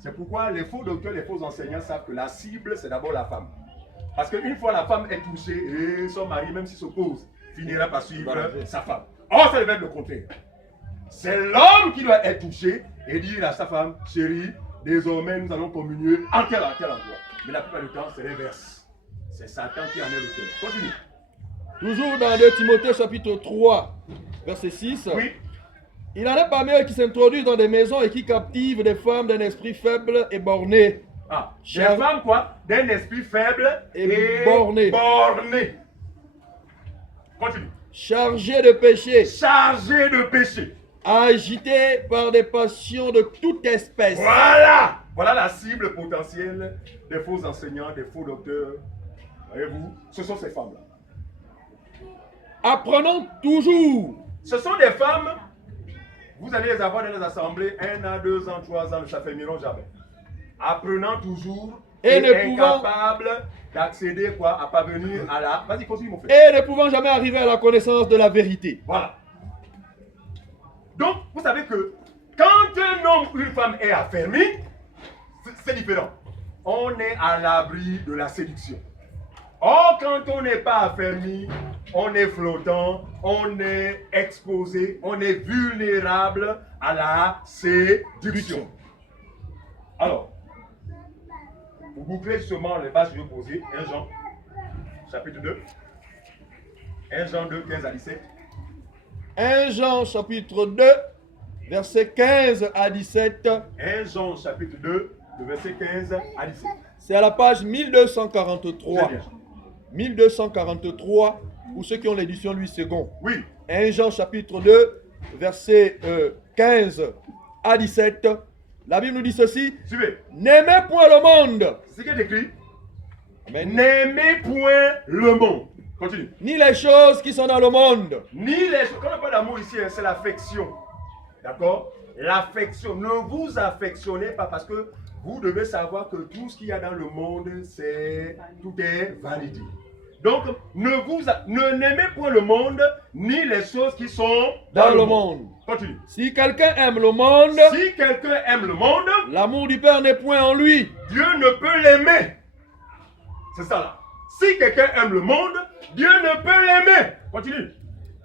C'est pourquoi les faux docteurs, les faux enseignants savent que la cible, c'est d'abord la femme. Parce qu'une fois la femme est touchée, et son mari, même s'il s'oppose, finira par suivre sa femme. Or, ça devait être le contraire. C'est l'homme qui doit être touché et dire à sa femme, chérie, désormais nous allons communier en tel endroit. Mais la plupart du temps, c'est l'inverse. C'est Satan qui en est l'auteur. Continue. Toujours dans 2 Timothée chapitre 3, verset 6. Oui. Il en est parmi eux qui s'introduisent dans des maisons et qui captivent des femmes d'un esprit faible et borné. Ah, des femmes quoi? D'un esprit faible et borné. Continue. Chargées de péché. Chargées de péché. Agitées par des passions de toute espèce. Voilà! Voilà la cible potentielle des faux enseignants, des faux docteurs. Voyez-vous, ce sont ces femmes-là. Apprenons toujours. Ce sont des femmes, vous allez les avoir dans les assemblées 1 an, 2 ans, 3 ans, ne s'affermiront jamais. Apprenant toujours et incapable d'accéder quoi, à parvenir à la... Vas-y, continue mon frère. Et ne pouvant jamais arriver à la connaissance de la vérité. Voilà. Donc, vous savez que quand un homme ou une femme est affermi, c'est différent. On est à l'abri de la séduction. Or, quand on n'est pas affermi, on est flottant, on est exposé, on est vulnérable à la séduction. Alors, pour boucler justement les bases que je vais poser, 1 Jean, chapitre 2. 1 Jean 2, 15 à 17. 1 Jean chapitre 2, verset 15 à 17. 1 Jean chapitre 2, le verset 15 à 17. C'est à la page 1243. Très bien. 1243, pour ceux qui ont l'édition Louis II. Oui. 1 Jean chapitre 2, verset 15 à 17. La Bible nous dit ceci. Suivez. N'aimez point le monde. C'est ce qui est écrit. Amen. N'aimez point le monde. Continue. Ni les choses qui sont dans le monde. Ni les choses. Quand on parle d'amour ici, c'est l'affection. D'accord? L'affection. Ne vous affectionnez pas parce que vous devez savoir que tout ce qu'il y a dans le monde, tout est vanité. Donc, ne n'aimez point le monde, ni les choses qui sont Dans le monde. Continue. Si quelqu'un aime le monde, Si quelqu'un aime le monde, l'amour du Père n'est point en lui. Dieu ne peut l'aimer. C'est ça là. Si quelqu'un aime le monde, Dieu ne peut l'aimer. Continue.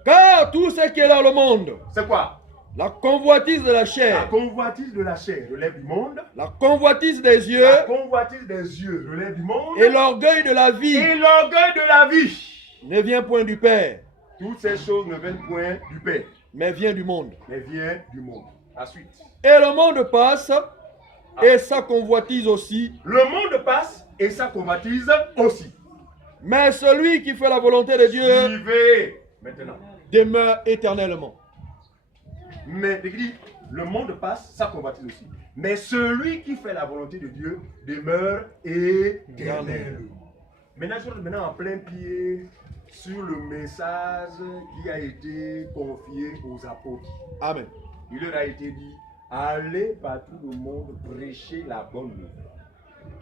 Car tout ce qui est dans le monde, C'est quoi? la convoitise de la La chair, convoitise de la chair relève du monde. la convoitise des yeux La convoitise des yeux relève du monde. et l'orgueil de la vie Et l'orgueil de la vie. ne vient point du Père, Toutes ces choses ne viennent point du Père, mais vient du monde. mais viennent du monde. La suite. Et le monde passe, et sa convoitise aussi, Le monde passe et sa convoitise aussi. mais celui qui fait la volonté de Dieu Suivez maintenant. demeure éternellement. Mais il dit, le monde passe, sa convoitise aussi. Mais celui qui fait la volonté de Dieu demeure éternellement. Maintenant, je suis maintenant en plein pied sur le message qui a été confié aux apôtres. Amen. Il leur a été dit, allez partout le monde prêcher la bonne nouvelle.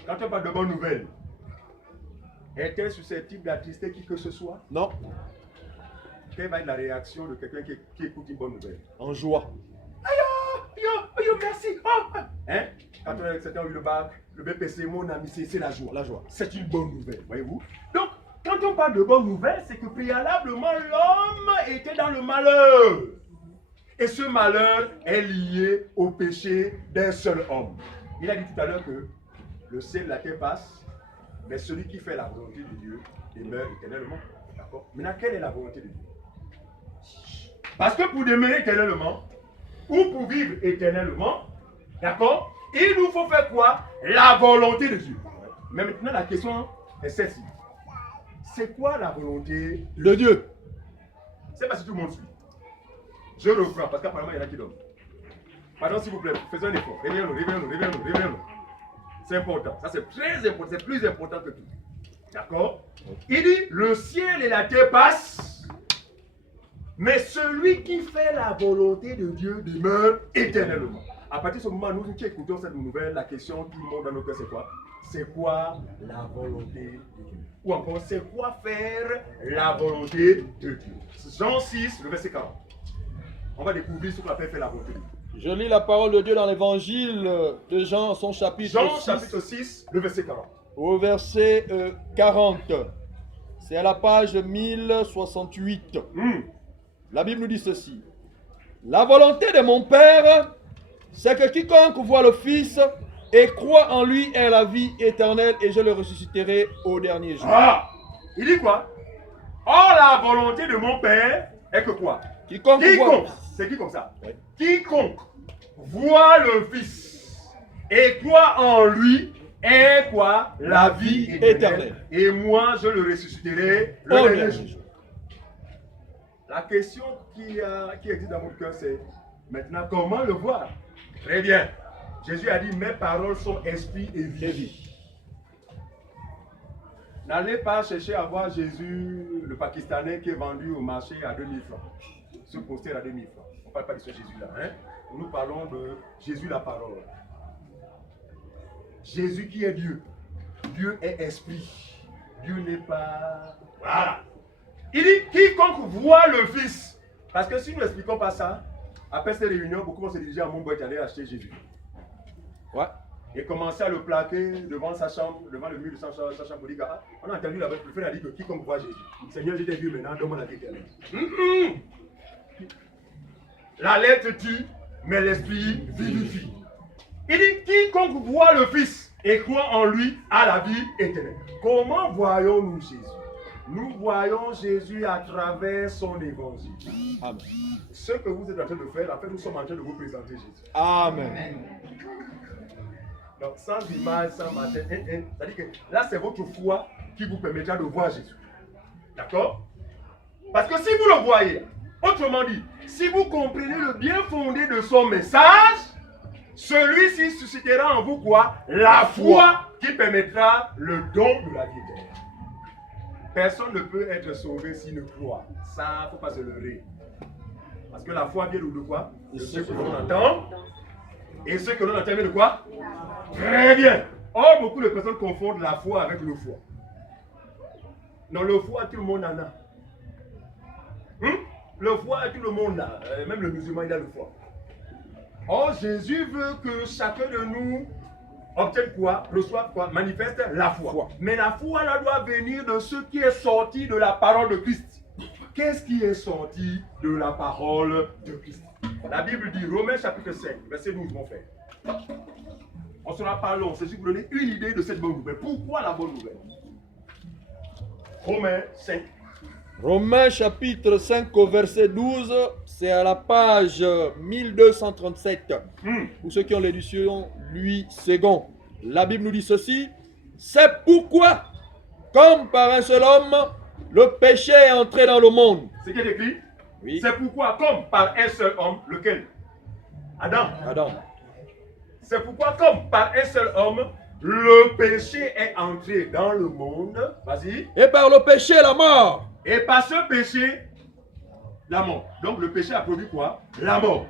Quand on parle de bonne nouvelle, est-elle susceptible d'attrister qui que ce soit? Non, Quelle va être la réaction de quelqu'un qui écoute une bonne nouvelle? en joie. Aïe, merci. Oh. Hein? Quand on a certains eu le bac, le BPC, mon ami, c'est la joie. La joie. C'est une bonne nouvelle, voyez-vous. Donc, quand on parle de bonne nouvelle, c'est que préalablement, l'homme était dans le malheur. Et ce malheur est lié au péché d'un seul homme. Il a dit tout à l'heure que le ciel et la terre passent, mais celui qui fait la volonté de Dieu demeure éternellement. D'accord? Maintenant, quelle est la volonté de Dieu? Parce que pour demeurer éternellement, ou pour vivre éternellement, d'accord, il nous faut faire quoi? La volonté de Dieu. Mais maintenant, la question est celle-ci. C'est quoi la volonté De Dieu. C'est pas si tout le monde suit. Je reprends, parce qu'apparemment, il y en a qui dorment. Pardon, s'il vous plaît, faisons un effort. Réveillons-nous. C'est important. Ça, c'est très important. C'est plus important que tout. D'accord? Il dit, le ciel et la terre passent, mais celui qui fait la volonté de Dieu demeure éternellement. À partir de ce moment, nous qui écoutons cette nouvelle, la question qui monte dans nos cœurs, c'est quoi? C'est quoi la volonté de Dieu? Ou encore, c'est quoi faire la volonté de Dieu? Jean 6, le verset 40. On va découvrir ce qu'on appelle faire la volonté de Dieu. Je lis la parole de Dieu dans l'évangile de Jean, son chapitre Jean 6, chapitre 6, le verset 40. au verset 40. C'est à la page 1068. La Bible nous dit ceci. La volonté de mon Père, c'est que quiconque voit le Fils et croit en lui ait la vie éternelle et je le ressusciterai au dernier jour. Ah! Il dit quoi? Or, la volonté de mon Père est que quoi? Quiconque voit... C'est qui comme ça? Oui. Quiconque voit le Fils et croit en lui est quoi? La vie éternelle. Et moi, je le ressusciterai le dernier jour. La question qui existe dans mon cœur, c'est maintenant comment le voir? Très bien. Jésus a dit, mes paroles sont esprit et vie. N'allez pas chercher à voir Jésus, le Pakistanais qui est vendu au marché à 2000 francs. Ce poster à 2000 francs. On ne parle pas de ce Jésus-là. Hein? Nous parlons de Jésus la parole. Jésus qui est Dieu. Dieu est esprit. Dieu n'est pas... Voilà. Il dit, quiconque voit le Fils. Parce que si nous n'expliquons pas ça, après ces réunions, beaucoup vont se diriger à Montbois et aller acheter Jésus. Ouais. Et commencer à le plaquer devant sa chambre, devant le mur de sa chambre pour dire, ah, on a entendu là-bas, le frère a dit que quiconque voit Jésus. Seigneur, je t'ai vu maintenant, donne-moi la vie éternelle. La lettre tue, mais l'esprit vivifie. Il dit, quiconque voit le Fils et croit en lui a la vie éternelle. Comment voyons-nous Jésus? Nous voyons Jésus à travers son évangile. Amen. Ce que vous êtes en train de faire, en fait, nous sommes en train de vous présenter Jésus. Amen. Donc, sans image, sans matin, c'est-à-dire que là, c'est votre foi qui vous permettra de voir Jésus. D'accord? Parce que si vous le voyez, autrement dit, si vous comprenez le bien fondé de son message, celui-ci suscitera en vous quoi? La foi qui permettra le don de la vie éternelle. Personne ne peut être sauvé s'il ne croit. Ça, il ne faut pas se leurrer. Parce que la foi vient de quoi? De ce que l'on entend. Et ce que l'on entend vient de quoi? Très bien. Or, beaucoup de personnes confondent la foi avec le foi. Non, le foi, tout le monde en a. Le foi, tout le monde a. Même le musulman, il a le foi. Or, Jésus veut que chacun de nous obtienne quoi? Reçoive quoi? Manifeste la foi. Mais la foi, là, doit venir de ce qui est sorti de la parole de Christ. Qu'est-ce qui est sorti de la parole de Christ? La Bible dit, Romains chapitre 5, verset 12, mon frère. On ne sera pas long, c'est juste pour donner une idée de cette bonne nouvelle. Pourquoi la bonne nouvelle? Romains 5. Romains chapitre 5 au verset 12, c'est à la page 1237. Pour ceux qui ont l'édition Louis II. La Bible nous dit ceci. C'est pourquoi, comme par un seul homme, le péché est entré dans le monde. C'est qui est écrit? Oui. C'est pourquoi, comme par un seul homme, lequel? Adam. C'est pourquoi, comme par un seul homme, le péché est entré dans le monde. Vas-y. Et par le péché, la mort. Et par ce péché, la mort. Donc le péché a produit quoi? La mort.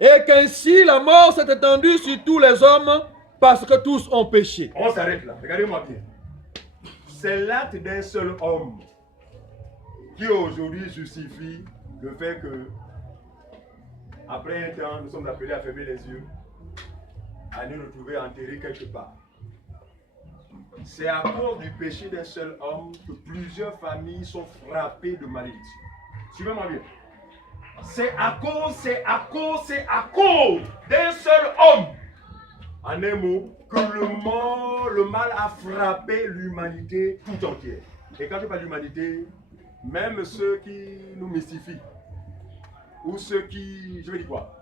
Et qu'ainsi la mort s'est étendue sur tous les hommes parce que tous ont péché. On s'arrête là. Regardez-moi bien. C'est l'acte d'un seul homme qui aujourd'hui justifie le fait que, après un temps, nous sommes appelés à fermer les yeux, à nous retrouver enterrés quelque part. C'est à cause du péché d'un seul homme que plusieurs familles sont frappées de malédiction. Suivez-moi bien. C'est à cause d'un seul homme, en un mot, que le mal a frappé l'humanité tout entière. Et quand je parle d'humanité, même ceux qui nous mystifient, ou ceux qui, je vais dire quoi,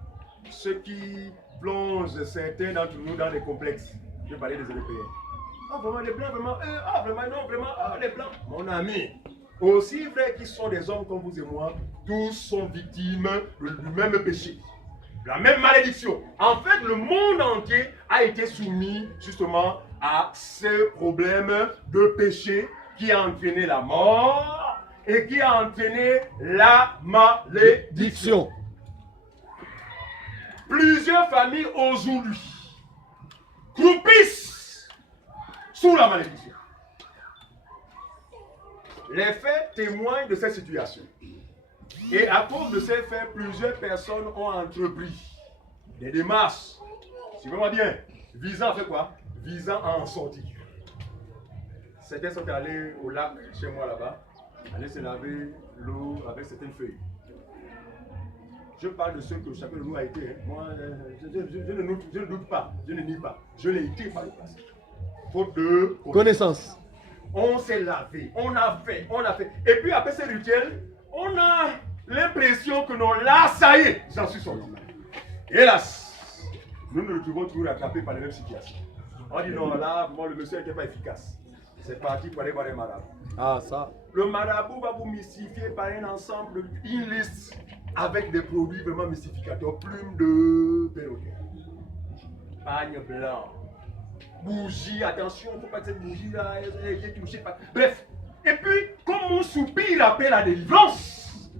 ceux qui plongent certains d'entre nous dans des complexes. Je vais parler des Européens. Ah vraiment les blancs, vraiment, vraiment non, vraiment, les blancs. Mon ami, aussi vrai qu'ils sont des hommes comme vous et moi, tous sont victimes du même péché, la même malédiction. En fait, le monde entier a été soumis justement à ce problème de péché qui a entraîné la mort et qui a entraîné la malédiction. Plusieurs familles aujourd'hui croupissent sous la malédiction. Les faits témoignent de cette situation. Et à cause de ces faits, plusieurs personnes ont entrepris des démarches, suivez-moi bien, visant à faire quoi? Visant à en sortir. Certains sont allés au lac chez moi là-bas, aller se laver l'eau avec certaines feuilles. Je parle de ceux que chacun de nous a été. Hein. Moi, je ne doute pas, je ne nie pas. Je l'ai été par le passé. Faute de Connaissance. On s'est lavé, on a fait. Et puis après ces rituels, on a l'impression que non, là, ça y est, j'en suis sorti. Hélas, nous nous retrouvons toujours rattrapés par les mêmes situations. On dit non, là, bon, le monsieur n'était pas efficace. C'est parti pour aller voir les marabouts. Ah, ça. Le marabout va vous mystifier par un ensemble, une liste avec des produits vraiment mystificateurs. Plumes de perroquet, pagne blanc, bougie, attention, il ne faut pas que cette bougie là ait été touchée par... Bref, et puis, comme on soupire après la délivrance,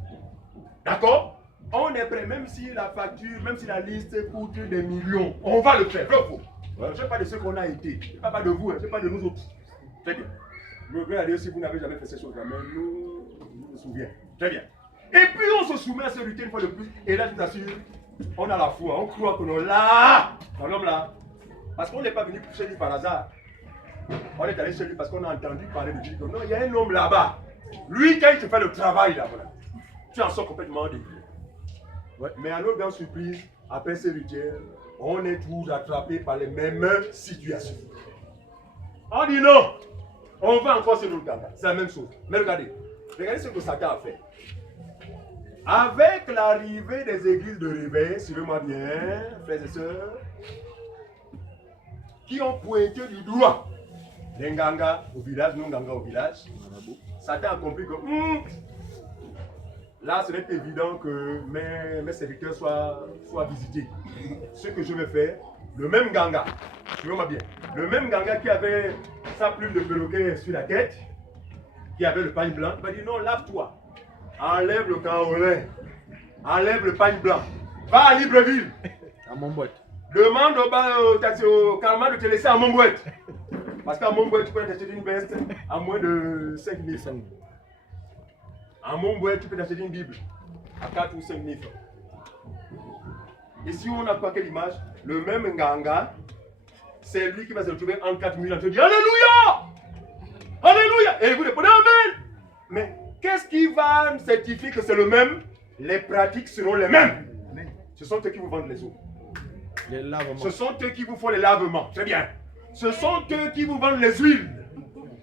d'accord, on est prêt, même si la facture, même si la liste coûte des millions, on va le faire, vrai ou faux? Je ne sais pas de ce qu'on a été, je ne parle pas de vous, je ne sais pas de nous autres. Très bien. Je veux dire si vous n'avez jamais fait ces choses-là, mais nous nous souvenons. Très bien. Et puis on se soumet à ce rituel une fois de plus, et là je t'assure, on a la foi, on croit que nous là, dans l'homme là, parce qu'on n'est pas venu chez lui par hasard. On est allé chez lui parce qu'on a entendu parler de lui. Non, il y a un homme là-bas. Lui, quand il te fait le travail là, voilà, tu en sors complètement dévié. Ouais. Mais à notre grande surprise, après ce rituel, on est toujours attrapé par les mêmes situations. On dit non, on va encore sur notre gars. C'est la même chose. Mais regardez ce que Satan a fait. Avec l'arrivée des églises de réveil, suivez-moi bien, frères et sœurs, qui ont pointé du doigt les Nganga au village, nous Nganga au village, Satan a compris que là, ce n'est pas évident que mes serviteurs soient visités. Ce que je vais faire, le même Nganga, suivez-moi bien, le même Nganga qui avait sa plume de perroquet sur la tête, qui avait le pagne blanc, il m'a dit non, lave-toi, enlève le caolin, enlève le pagne blanc, va à Libreville. À mon boîte. Demande au Karma de te laisser à Montbouette. Parce qu'à Montbouette, tu peux t'acheter une veste à moins de 5 000 francs. À Montbouette, tu peux t'acheter une Bible à 4 ou 5 000 francs. Et si on n'a pas quelle image, le même Nganga, c'est lui qui va se retrouver en 4 000 ans. Tu dis Alléluia! Alléluia! Et vous répondez Amen! Mais qu'est-ce qui va certifier que c'est le même? Les pratiques seront les mêmes. Ce sont eux qui vous vendent les eaux. Les lavements. Ce sont eux qui vous font les lavements. Très bien. Ce sont eux qui vous vendent les huiles.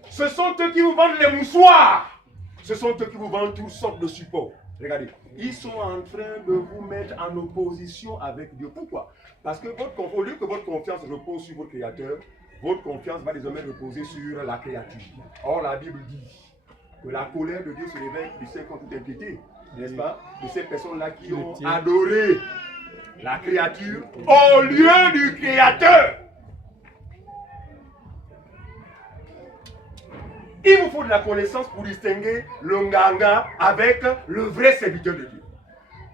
Ce sont eux qui vous vendent les moussoirs. Ce sont eux qui vous vendent toutes sortes de supports. Regardez, ils sont en train de vous mettre en opposition avec Dieu. Pourquoi? Parce que au lieu que votre confiance repose sur votre Créateur, votre confiance va désormais reposer sur la créature. Or, la Bible dit que la colère de Dieu se réveille du ciel contre toute impiété, n'est-ce pas? De ces personnes-là qui ont adoré la créature au lieu du Créateur. Il vous faut de la connaissance pour distinguer le Nganga avec le vrai serviteur de Dieu.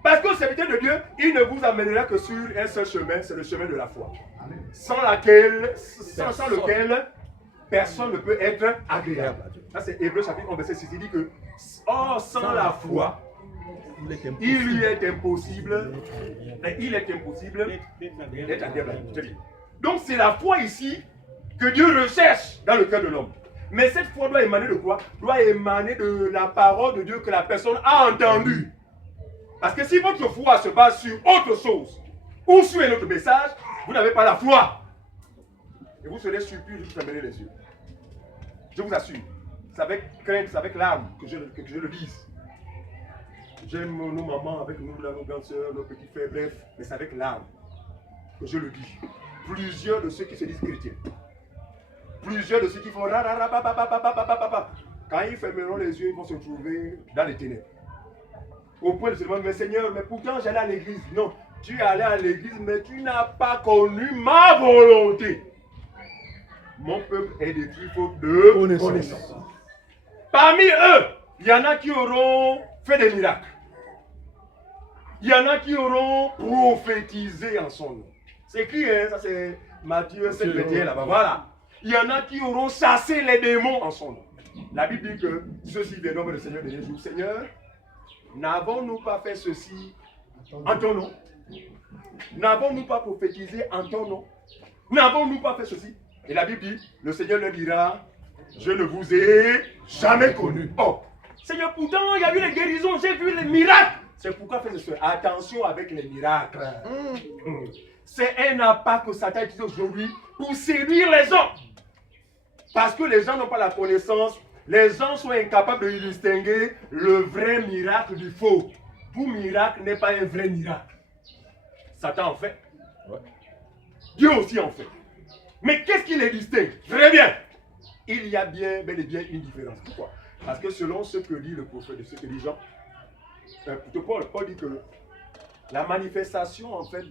Parce que le serviteur de Dieu, il ne vous amènera que sur un seul chemin, c'est le chemin de la foi. Sans lequel personne ne peut être agréable. Ça c'est Hébreux chapitre 11 verset 6, il dit que sans la foi, il lui est impossible d'être agréable. Donc c'est la foi ici que Dieu recherche dans le cœur de l'homme. Mais cette foi doit émaner de quoi? Doit émaner de la parole de Dieu que la personne a entendue. Parce que si votre foi se base sur autre chose ou sur un autre message, vous n'avez pas la foi. Et vous serez surpris de vous fermer les yeux. Je vous assure. C'est avec crainte, c'est avec larmes que je le dise. J'aime nos mamans avec nous, nos grandes soeurs, nos petits frères, bref, mais c'est avec larmes que je le dis. Plusieurs de ceux qui se disent chrétiens, plusieurs de ceux qui font quand ils fermeront les yeux, ils vont se trouver dans les ténèbres. Au point de se demander, mais Seigneur, mais pourtant j'allais à l'église. Non, tu es allé à l'église, mais tu n'as pas connu ma volonté. mon peuple est détruit faute de connaissance. Parmi eux, il y en a qui auront fait des miracles. Il y en a qui auront prophétisé en son nom. C'est écrit, hein, ça c'est Matthieu 7, 21 là-bas. Voilà. Il y en a qui auront chassé les démons en son nom. La Bible dit que ceux-ci viendront vers le Seigneur de les jours. Seigneur, n'avons-nous pas fait ceci en ton nom? N'avons-nous pas prophétisé en ton nom? N'avons-nous pas fait ceci? Et la Bible dit, le Seigneur leur dira, je ne vous ai jamais connu. Oh, Seigneur, pourtant, il y a eu les guérisons, j'ai vu les miracles. C'est pourquoi faites cela. Attention avec les miracles. C'est un appât que Satan utilise aujourd'hui pour séduire les gens. Parce que les gens n'ont pas la connaissance, les gens sont incapables de distinguer le vrai miracle du faux. Tout miracle n'est pas un vrai miracle. Satan en fait. Dieu aussi en fait. Mais qu'est-ce qui les distingue? Très bien. Il y a bel et bien une différence. Pourquoi? Parce que selon ce que dit le prophète, ce que dit Jean, plutôt Paul dit que la manifestation en fait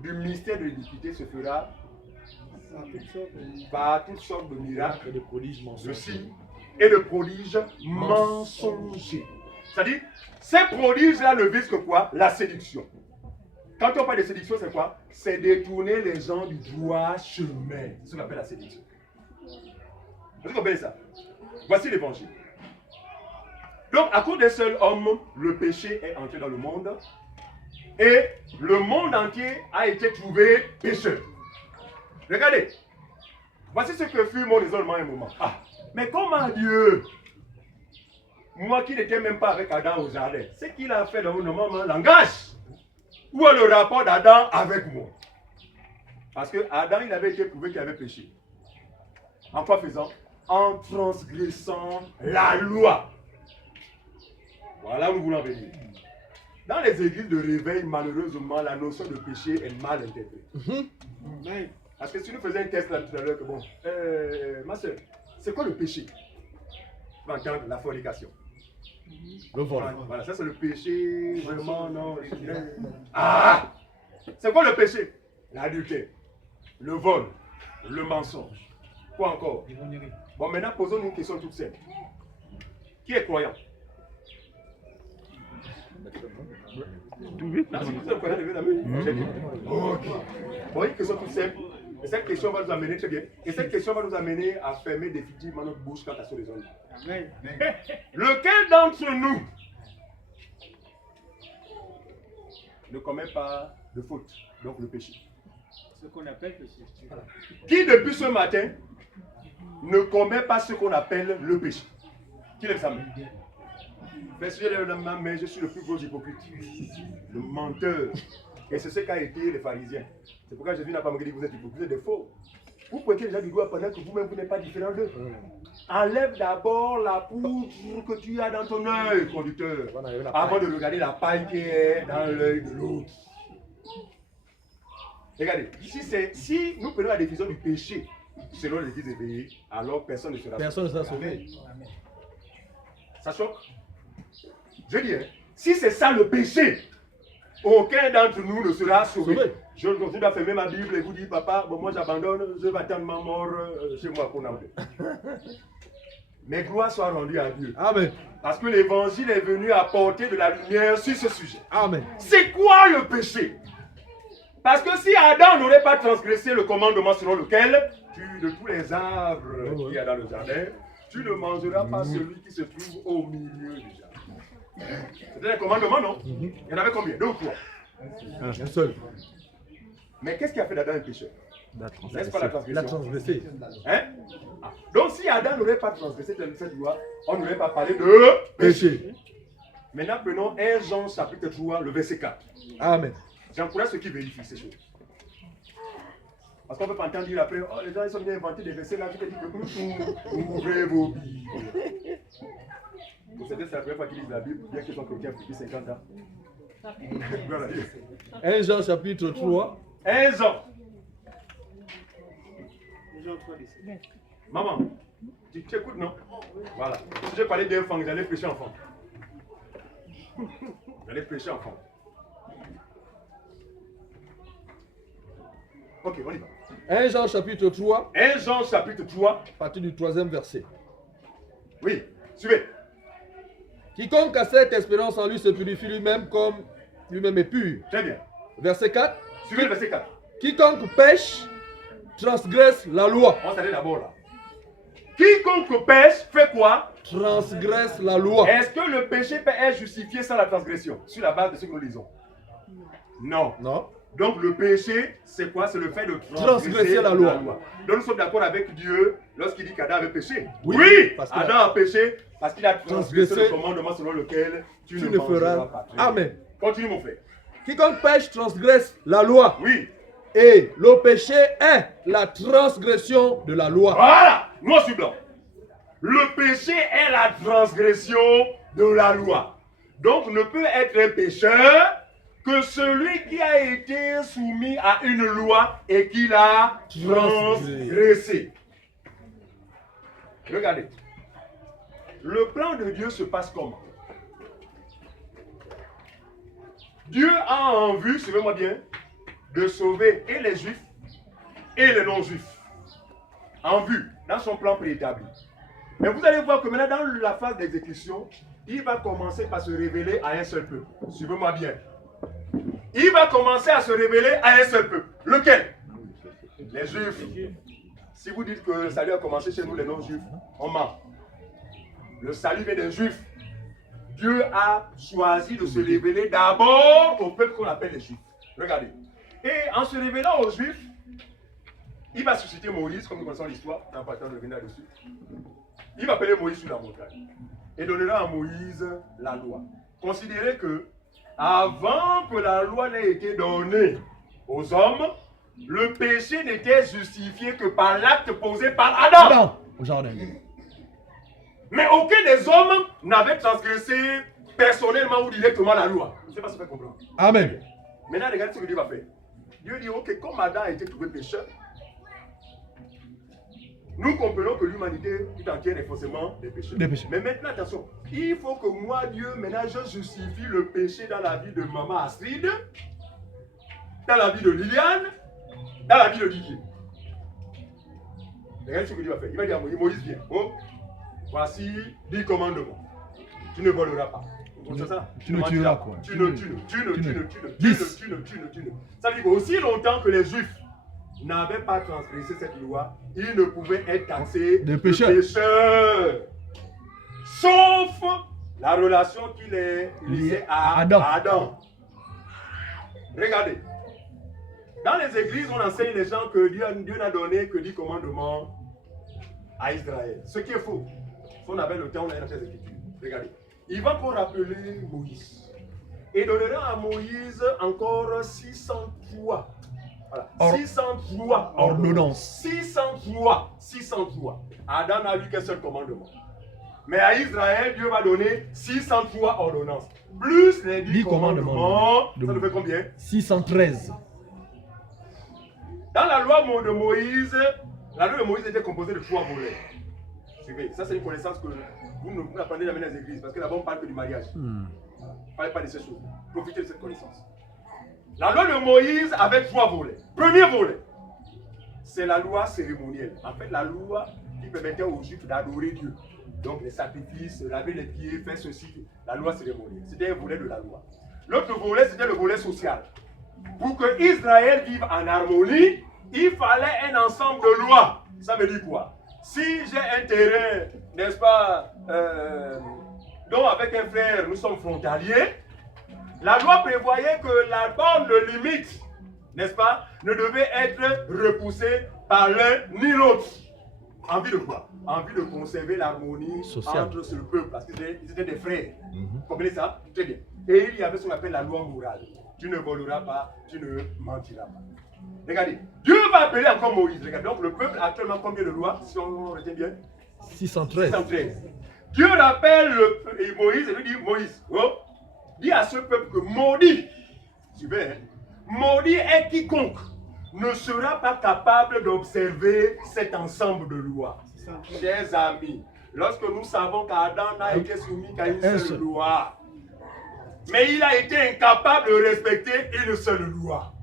du mystère de l'iniquité se fera par toutes sortes de miracles, de prodiges mensongers et de prodiges mensongers. C'est-à-dire, ces prodiges-là ne visent que quoi? La séduction. Quand on parle de séduction, c'est quoi? C'est détourner les gens du droit chemin. C'est ce qu'on appelle la séduction. Vous comprenez ça? Voici l'évangile. Donc, à cause d'un seul homme, le péché est entré dans le monde. Et le monde entier a été trouvé pécheur. Regardez. Voici ce que fut mon raisonnement à un moment. Ah, mais comment Dieu, moi qui n'étais même pas avec Adam au jardin, ce qu'il a fait dans mon langage, où est le rapport d'Adam avec moi? Parce que Adam, il avait été prouvé qu'il avait péché. En quoi faisant? En transgressant la loi. Voilà où nous voulons venir. Dans les églises de réveil, malheureusement, la notion de péché est mal interprétée. Parce que si nous faisions un test là tout à l'heure, que bon, ma soeur, c'est quoi le péché? Tu vas entendre la fornication. Le vol. Voilà, ça c'est le péché, vraiment, non. Ah! C'est quoi le péché? L'adultère, le vol, le mensonge. Quoi encore? Bon, maintenant, posons-nous une question toute simple. Qui est croyant? Non, si vous êtes croyant, levez la main. Ok. Bon, une question toute simple. Et cette question va nous amener, très bien, et cette question va nous amener à fermer définitivement notre bouche quant à ce raisonnement. Amen. Lequel d'entre nous ne commet pas de faute, donc le péché? Ce qu'on appelle péché. Voilà. Qui depuis ce matin ne commet pas ce qu'on appelle le péché? Qui lève sa main? Mais si je lève la main, mais je suis le plus gros hypocrite, le menteur. Et c'est ce qu'a été les pharisiens. C'est pourquoi Jésus n'a pas dit que vous êtes hypocrite, vous êtes des faux. Vous pointez les gens du doigt pendant que vous-même vous n'êtes pas différent d'eux. Enlève d'abord la poudre que tu as dans ton œil, conducteur, avant de regarder la paille qui est dans l'œil de l'autre. Regardez, si nous prenons la définition du péché selon l'Église éveillée, alors personne ne sera sauvé. Ça choque? Je dis, hein, si c'est ça le péché, aucun d'entre nous ne sera sauvé. Je continue à fermer ma Bible et vous dire, papa, bon, moi j'abandonne, je vais attendre ma mort chez moi pour n'en Mais gloire soit rendue à Dieu. Amen. Parce que l'évangile est venu apporter de la lumière sur ce sujet. Amen. C'est quoi le péché? Parce que si Adam n'aurait pas transgressé le commandement selon lequel, de tous les arbres qu'il y a dans le jardin, tu ne mangeras pas celui qui se trouve au milieu du jardin. C'était un commandement, non? Il y en avait combien? 2 ou 3? Un seul. Mais qu'est-ce qui a fait d'Adam un pécheur? N'est-ce pas la transgression? La transgressé. Hein? Ah. Donc si Adam n'aurait pas transgressé cette loi, on n'aurait pas parlé de Péché. Maintenant, prenons 1 Jean chapitre 3, le verset 4. Amen. J'encourage ceux qui vérifient ces choses. Parce qu'on ne peut pas entendre dire après, oh, les gens ils sont bien inventés des versets là, qui te disent que ouvrez vos Bibles. Pour certains, c'est la première fois qu'ils lisent la Bible, bien qu'ils sont chrétiens depuis 50 ans. 1 Jean chapitre 3. 1 Jean. Maman, tu écoutes, non? Voilà. Si je parlais d'enfant, j'allais prêcher enfant. J'allais prêcher enfant. Ok, on y va. 1 Jean chapitre 3, 1 Jean chapitre 3. à partir du 3e verset. Oui, suivez. Quiconque a cette espérance en lui se purifie lui-même comme lui-même est pur. Très bien. Verset 4. Suivez le verset 4. Quiconque pêche transgresse la loi. On s'arrête d'abord là. Quiconque pêche fait quoi? Transgresse la loi. Est-ce que le péché peut être justifié sans la transgression? Sur la base de ce que nous lisons. Non. Non. Donc le péché, c'est quoi? C'est le fait de Transgresser la loi. Donc nous sommes d'accord avec Dieu lorsqu'il dit qu'Adam avait péché. Oui, parce que Adam a péché parce qu'il a transgressé transgressé le commandement selon lequel tu tu ne ne mangeras feras. pas. Amen. Continue mon frère. Quiconque pêche transgresse la loi. Oui. Et le péché est la transgression de la loi. Voilà. Noir sur blanc. Le péché est la transgression de la loi. Donc ne peut être un pécheur que celui qui a été soumis à une loi et qui l'a transgressé. Regardez. Le plan de Dieu se passe comment? Dieu a en vue, suivez-moi bien, de sauver et les juifs et les non-juifs. En vue, dans son plan préétabli. Mais vous allez voir que maintenant, dans la phase d'exécution, il va commencer par se révéler à un seul peuple. Suivez-moi bien. Il va commencer à se révéler à un seul peuple. Lequel? Les juifs. Si vous dites que le salut a commencé chez nous, les non-juifs, on ment. Le salut vient des juifs. Dieu a choisi de se révéler d'abord au peuple qu'on appelle les juifs. Regardez. Et en se révélant aux juifs, il va susciter Moïse, comme nous connaissons l'histoire, en partant de revenir là-dessus. Il va appeler Moïse sur la montagne et donnera à Moïse la loi. Considérez que avant que la loi n'ait été donnée aux hommes, le péché n'était justifié que par l'acte posé par Adam. Adam, au jardin. Mais aucun des hommes n'avait transgressé personnellement ou directement la loi. Je ne sais pas si vous comprenez. Amen. Maintenant, regardez ce que Dieu va faire. Dieu dit, ok, comme Adam a été trouvé pécheur, nous comprenons que l'humanité tout entière est forcément des pécheurs. Mais maintenant, attention, il faut que moi, Dieu, maintenant, je justifie le péché dans la vie de maman Astrid, dans la vie de Liliane, dans la vie de Didier. Regardez ce que Dieu va faire. Il va dire à Moïse, Moïse, viens. Oh, voici 10 commandements. Tu ne voleras pas. Tu ne tueras quoi. Tu ne. Ça veut dire qu'aussi longtemps que les Juifs n'avaient pas transgressé cette loi, ils ne pouvaient être taxés de pécheurs. Sauf la relation qui les liait à Adam. Regardez. Dans les églises, on enseigne les gens que Dieu n'a donné que 10 commandements à Israël. Ce qui est faux. Si on avait le temps, on a dans ces écritures. Regardez. Il va encore rappeler Moïse. Et donnera à Moïse encore 603. Voilà. 603 ordonnances. 603. Adam n'a eu qu'un seul commandement. Mais à Israël, Dieu va donner 603 ordonnances. Plus les 10 commandements. Ça nous fait combien? 613. Dans la loi de Moïse, la loi de Moïse était composée de 3 volets. Suivez, ça c'est une connaissance que vous n'apprenez jamais dans les églises, parce que là-bas on parle que du mariage. Ne parlez pas de ces choses. Profitez de cette connaissance. La loi de Moïse avait 3 volets. Premier volet, c'est la loi cérémonielle. En fait, la loi qui permettait aux Juifs d'adorer Dieu. Donc les sacrifices, laver les pieds, faire ceci, la loi cérémonielle. C'était un volet de la loi. L'autre volet, c'était le volet social. Pour que Israël vive en harmonie, il fallait un ensemble de lois. Ça veut dire quoi? Si j'ai un terrain, n'est-ce pas, dont avec un frère nous sommes frontaliers, la loi prévoyait que la borne de limite, n'est-ce pas, ne devait être repoussée par l'un ni l'autre. En vue de quoi? En vue de conserver l'harmonie entre ce peuple, parce qu'ils étaient des frères. Vous comprenez ça? Très bien. Et il y avait ce qu'on appelle la loi morale. Tu ne voleras pas, tu ne mentiras pas. Regardez, Dieu va appeler encore Moïse. Regardez, donc le peuple a actuellement combien de lois, si on retient bien? 613. Dieu rappelle Moïse et lui dit, Moïse, dis à ce peuple que maudit, suivez, hein, maudit est quiconque ne sera pas capable d'observer cet ensemble de lois. Chers amis, lorsque nous savons qu'Adam n'a été soumis qu'à une seule loi, mais il a été incapable de respecter une seule loi.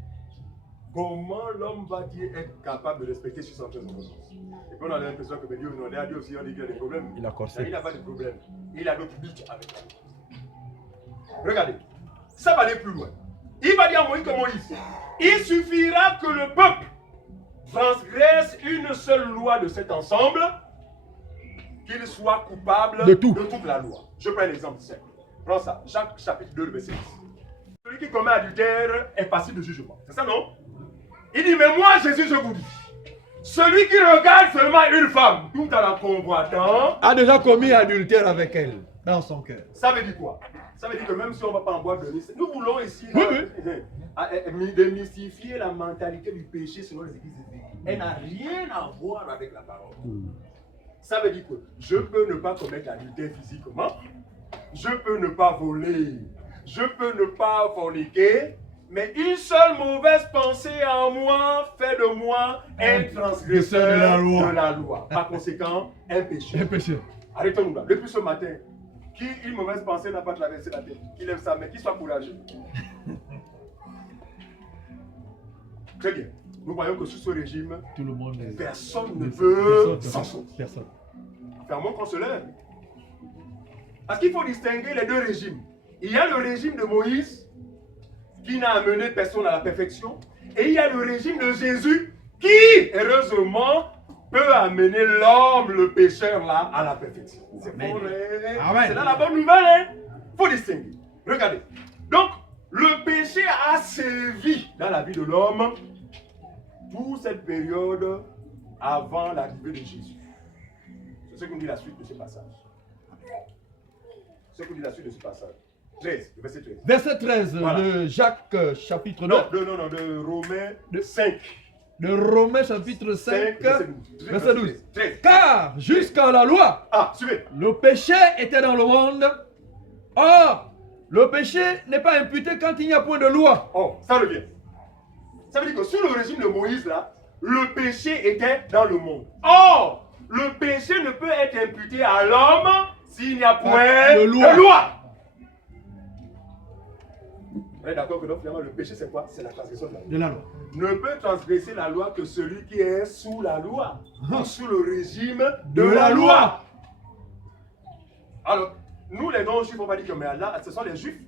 comment l'homme va-t-il être capable de respecter 613 ordonnances? Et puis on a l'impression que Dieu, on a Dieu aussi, on dit qu'il a des problèmes. Il a corsé. Il n'a pas de problème. Il a d'autres buts avec la loi. Regardez, ça va aller plus loin. Il va dire à Moïse que Moïse, il suffira que le peuple transgresse une seule loi de cet ensemble, qu'il soit coupable De tout. toute la loi. Je prends l'exemple simple. Prends ça, Jacques chapitre 2, verset 10. Celui qui commet adultère est passible de jugement. C'est ça, non? Il dit, mais moi, Jésus, je vous dis, celui qui regarde seulement une femme, tout en la convoitant, A déjà commis adultère avec elle, dans son cœur. ça veut dire quoi? Ça veut dire que même si on ne va pas en boîte de nuit, nous voulons ici Oui, démystifier la mentalité du péché selon les églises éveillées. Elle n'a rien à voir avec la parole. Ça veut dire que je peux ne pas commettre l'adultère physiquement, je peux ne pas voler, je peux ne pas forniquer, mais une seule mauvaise pensée en moi fait de moi un transgresseur de la loi. Par conséquent, un péché. Un péché. Arrêtons-nous là. Depuis ce matin, qui une mauvaise pensée n'a pas traversé la tête, qui lève sa main, qui soit courageux. Très bien. Nous voyons que sous ce régime, Tout le monde est... personne ne peut s'en sortir. Personne. Fermons qu'on se lève. Parce qu'il faut distinguer les deux régimes. Il y a le régime de Moïse qui n'a amené personne à la perfection. Et il y a le régime de Jésus qui, heureusement, peut amener l'homme, le pécheur là, à la perfection. C'est bon, c'est là la bonne nouvelle. Hein? Il faut distinguer. Regardez. Donc, le péché a sévi dans la vie de l'homme toute cette période avant l'arrivée de Jésus. C'est ce qu'on dit la suite de ce passage. C'est ce qu'on dit la suite de ce passage. 13, le verset 13. Verset 13 Voilà. de Jacques chapitre 2. Non, de Romains 5. De Romains chapitre 5, verset 12. 13. Car jusqu'à la loi, Ah, suivez. le péché était dans le monde. Or, le péché n'est pas imputé quand il n'y a point de loi. Oh, ça revient. Ça veut dire que sous le régime de Moïse, là, le péché était dans le monde. Or, le péché ne peut être imputé à l'homme s'il n'y a point de loi. de loi. On est d'accord que donc finalement le péché c'est quoi? C'est la transgression de la loi. De la loi. Ne peut transgresser la loi que celui qui est sous la loi, ou sous le régime de De la la loi. loi. Alors, nous les non-juifs, on va dire que mais là, ce sont les juifs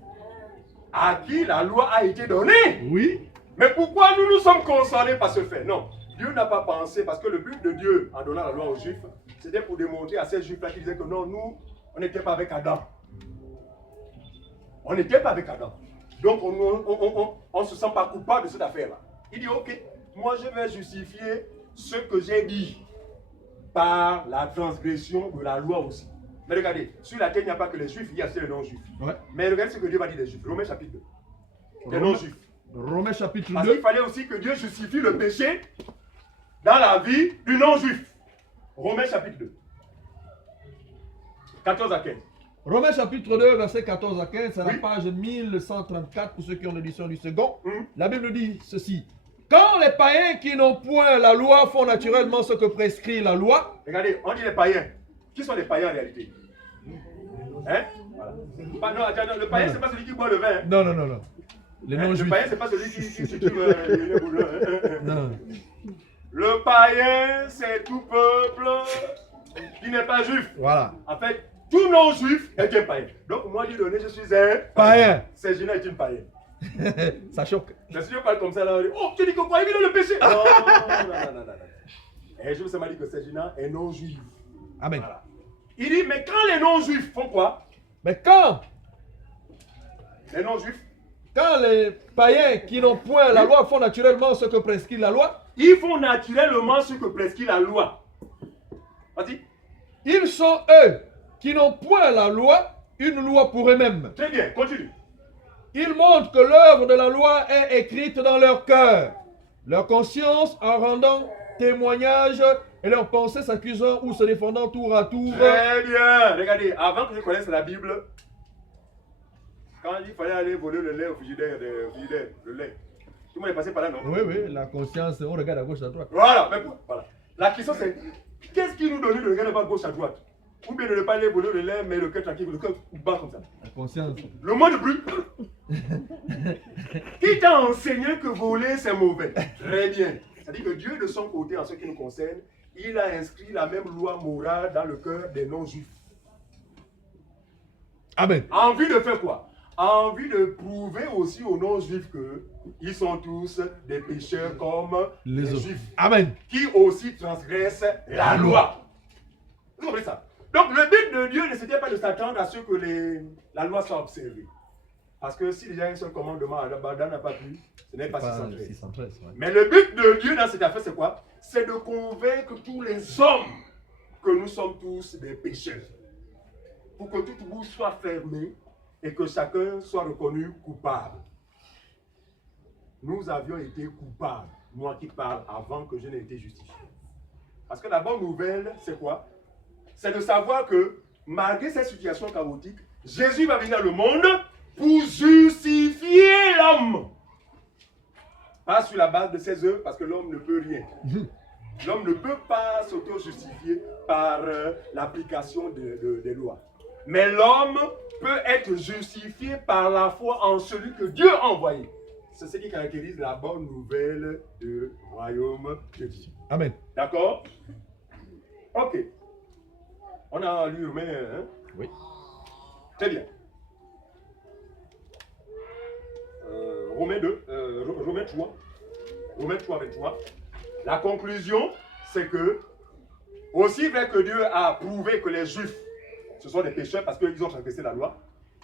à qui la loi a été donnée. Oui. Mais pourquoi nous nous sommes consolés par ce fait? Non, Dieu n'a pas pensé, parce que le but de Dieu en donnant la loi aux juifs, c'était pour démontrer à ces juifs-là qui disaient que non, nous, on n'était pas avec Adam. On n'était pas avec Adam. Donc, on ne se sent pas coupable de cette affaire-là. Il dit, ok, moi je vais justifier ce que j'ai dit par la transgression de la loi aussi. Mais regardez, sur la terre, il n'y a pas que les juifs, il y a aussi les non-juifs. Ouais. Mais regardez ce que Dieu va dire des juifs. Romains chapitre 2. Les non-juifs. Romains chapitre Parce 2. qu'il fallait aussi que Dieu justifie le péché dans la vie du non-juif. Romains chapitre 2. 14 à 15. Romains chapitre 2, verset 14 à 15, c'est Oui. la page 1134 pour ceux qui ont l'édition du second. Mhm. La Bible dit ceci. Quand les païens qui n'ont point la loi font naturellement ce que prescrit la loi. Regardez, on dit les païens. Qui sont les païens en réalité? Hein? Voilà. Non, attends, le païen, c'est pas celui qui boit le vin. Hein? Non, non, non, non. Les Le non-juifs. païen, c'est pas celui qui se tue les boulons. Non. Le païen, c'est tout peuple qui n'est pas juif. Voilà. En fait, tout non-juif est un païen. Donc, moi, lui donner, je suis un Païen. Sergina est une païenne. Ça choque. Mais si je parle comme ça, là, on dit, oh, tu dis que quoi, il vit dans le péché. Non, non, non, non. Et je vous ai dit que Sergina est non-juif. Amen. Voilà. Il dit, mais quand les non-juifs font quoi? Mais quand Les non-juifs, les païens qui n'ont point la loi font naturellement ce que prescrit la loi, ils font naturellement ce que prescrit la loi. Vas-y. ils sont eux qui n'ont point la loi, une loi pour eux-mêmes. Très bien, continue. Ils montrent que l'œuvre de la loi est écrite dans leur cœur, leur conscience en rendant témoignage et leurs pensées s'accusant ou se défendant tour à tour. Très bien. Regardez, avant que je connaisse la Bible, quand il fallait aller voler le lait au frigidaire, le lait, tout le monde est passé par là, non? Oui, oui, la conscience, on regarde à gauche, à droite. Voilà, mais voilà. La question c'est, qu'est-ce qui nous donne de regarder pas gauche à droite? Ou bien de ne pas aller voler le lait, mais le cœur tranquille, le cœur bas comme ça. La conscience. Le moins de bruit, Qui t'a enseigné que voler c'est mauvais? Très bien. C'est-à-dire que Dieu, de son côté, en ce qui nous concerne, il a inscrit la même loi morale dans le cœur des non-juifs. Amen. En vue de faire quoi? En vue de prouver aussi aux non-juifs qu'ils sont tous des pécheurs comme les autres. juifs. Amen. Qui aussi transgressent la loi. Vous comprenez ça? Donc le but de Dieu ne c'était pas de s'attendre à ce que la loi soit observée. Parce que s'il y a un seul commandement, Adam n'a pas pu, ce n'est pas 613. Ouais. Mais le but de Dieu dans cette affaire, c'est quoi? C'est de convaincre tous les hommes que nous sommes tous des pécheurs. Pour que toute bouche soit fermée et que chacun soit reconnu coupable. Nous avions été coupables, moi qui parle, avant que je n'ai été justifié. Parce que la bonne nouvelle, c'est quoi? C'est de savoir que, malgré cette situation chaotique, Jésus va venir dans le monde pour justifier l'homme. Pas sur la base de ses œuvres, parce que l'homme ne peut rien. L'homme ne peut pas s'auto-justifier par l'application des lois. Mais l'homme peut être justifié par la foi en celui que Dieu a envoyé. C'est ce qui caractérise la bonne nouvelle du royaume de Dieu. Amen. D'accord? Ok. On a lu Romains, hein? Oui. Très bien. Romains 2, Romains 3. Romains 3, 23. La conclusion, c'est que, aussi vrai que Dieu a prouvé que les Juifs, ce sont des pécheurs parce qu'ils ont transgressé la loi,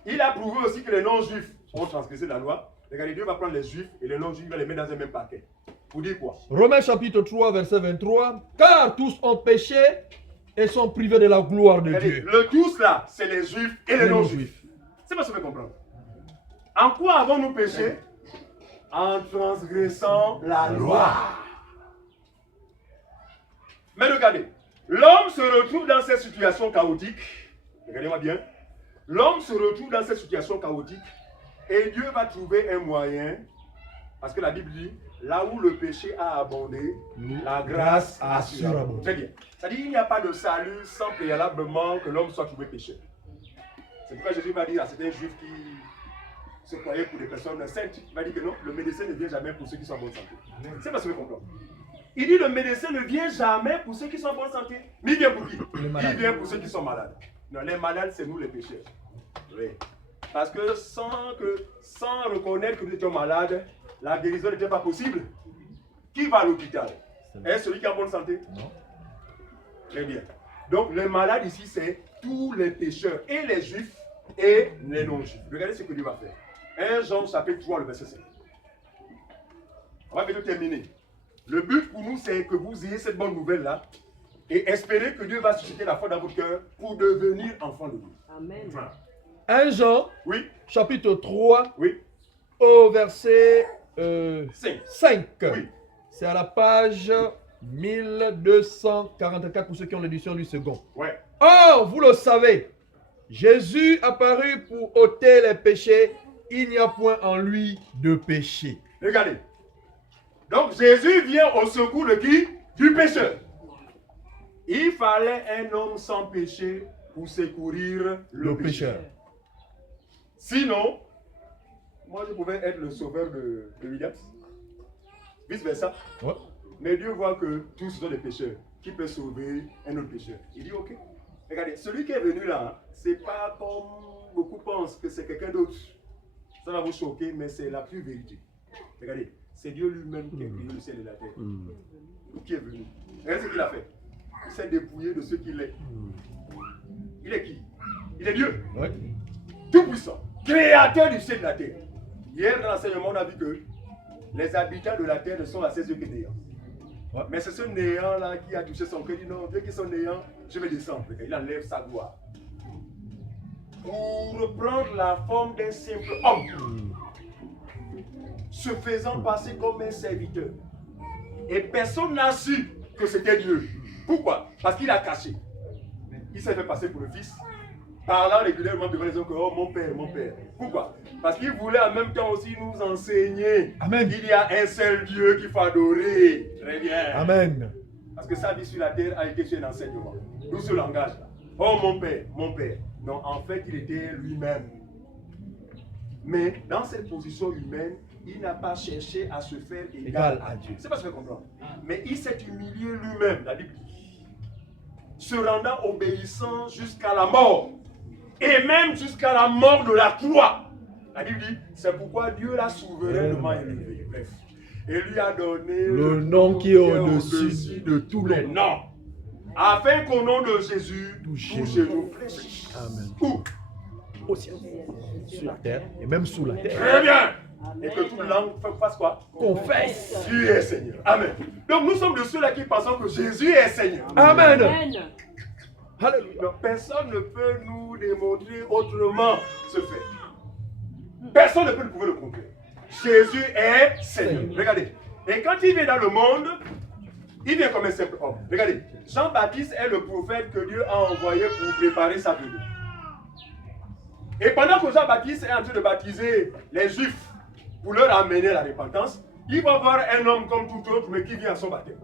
il a prouvé aussi que les non-Juifs ont transgressé la loi. Regardez, Dieu va prendre les Juifs et les non-Juifs, il va les mettre dans un même paquet. Pour dire quoi? Romains chapitre 3, verset 23. Car tous ont péché et sont privés de la gloire de Regardez, Dieu. le tous là, c'est les Juifs et les non-Juifs. C'est pas ce que vous comprendre. En quoi avons-nous péché? En transgressant la loi. Mais regardez, l'homme se retrouve dans cette situation chaotique. Regardez-moi bien. L'homme se retrouve dans cette situation chaotique et Dieu va trouver un moyen, parce que la Bible dit, là où le péché a abondé, la grâce a surabondé. Très bien. C'est-à-dire qu'il n'y a pas de salut sans préalablement que l'homme soit trouvé pécheur. C'est pourquoi Jésus va dire à certains juifs qui se croyaient pour des personnes saintes, il va dire que non, le médecin ne vient jamais pour ceux qui sont en bonne santé. C'est pas ce que vous comprenez. Il dit le médecin ne vient jamais pour ceux qui sont en bonne santé. Mais il vient pour qui? Il vient pour ceux qui sont malades. Non, les malades, c'est nous les pécheurs. Oui. Parce que sans reconnaître que nous étions malades, la guérison n'était pas possible. Qui va à l'hôpital? Est-ce celui qui est en bonne santé? Non. Très bien. Donc, les malades ici, c'est tous les pécheurs, et les juifs et les non-juifs. Regardez ce que Dieu va faire. 1 Jean chapitre 3, le verset 5. On va bientôt terminer. Le but pour nous, c'est que vous ayez cette bonne nouvelle-là et espérer que Dieu va susciter la foi dans votre cœur pour devenir enfant de Dieu. Amen. Voilà. 1 Jean, Oui, chapitre 3, oui, au verset 5. 5. Oui. C'est à la page 1244 pour ceux qui ont l'édition du second. Ouais. Or, vous le savez, Jésus apparut pour ôter les péchés. Il n'y a point en lui de péché. Regardez. Donc Jésus vient au secours de qui? Du pécheur. Il fallait un homme sans péché pour secourir le pécheur. Sinon, moi je pouvais être le sauveur de Williams. Vice versa. Ouais. Mais Dieu voit que tous sont des pécheurs. Qui peut sauver un autre pécheur? Il dit ok. Regardez, celui qui est venu là, c'est pas comme beaucoup pensent que c'est quelqu'un d'autre. Ça va vous choquer, mais c'est la plus vérité. Regardez, c'est Dieu lui-même qui a créé le ciel et la terre. Qui est venu. Regardez ce qu'il a fait. Il s'est dépouillé de ce qu'il est. Il est qui? Il est Dieu. Ouais. Tout puissant. Créateur du ciel et de la terre. Hier dans l'enseignement, on a vu que les habitants de la terre ne sont à ses yeux que néants. Ouais. Mais c'est ce néant-là qui a touché son cœur. Il dit non, Dieu qui sont néants, je vais descendre. Il enlève sa gloire. Pour reprendre la forme d'un simple homme. Se faisant passer comme un serviteur. Et personne n'a su que c'était Dieu. Pourquoi? Parce qu'il a caché. Il s'est fait passer pour le fils. Parlant régulièrement devant les hommes que, oh mon père, mon père. Pourquoi? Parce qu'il voulait en même temps aussi nous enseigner qu'il y a un seul Dieu qu'il faut adorer. Très bien. Amen. Parce que sa vie sur la terre a été sur un enseignement. Nous ce langage là. Oh mon père, mon père. Non, en fait, il était lui-même. Mais dans cette position humaine, il n'a pas cherché à se faire égal à Dieu. C'est pas ce que je comprends. Mais il s'est humilié lui-même, la Bible dit, se rendant obéissant jusqu'à la mort. Et même jusqu'à la mort de la croix. La Bible dit, c'est pourquoi Dieu l'a souverainement élevé. Bref. Et lui a donné le nom qui est au-dessus de tous les noms. Afin qu'au nom de Jésus, tout genou fléchisse. Amen. Où? Au ciel, sur la terre et même sous la terre. Très bien. Et que toute langue fasse quoi? Confesse. Dieu est Seigneur. Amen. Donc nous sommes de ceux-là qui pensons que Jésus est Seigneur. Amen. Alléluia. Donc personne ne peut nous démontrer autrement ce fait. Personne ne peut nous prouver le contraire. Jésus est Seigneur. Regardez. Et quand il vient dans le monde, il vient comme un simple homme. Regardez. Jean-Baptiste est le prophète que Dieu a envoyé pour préparer sa venue. Et pendant que Jean-Baptiste est en train de baptiser les Juifs pour leur amener à la repentance, il va voir un homme comme tout autre, mais qui vient à son baptême.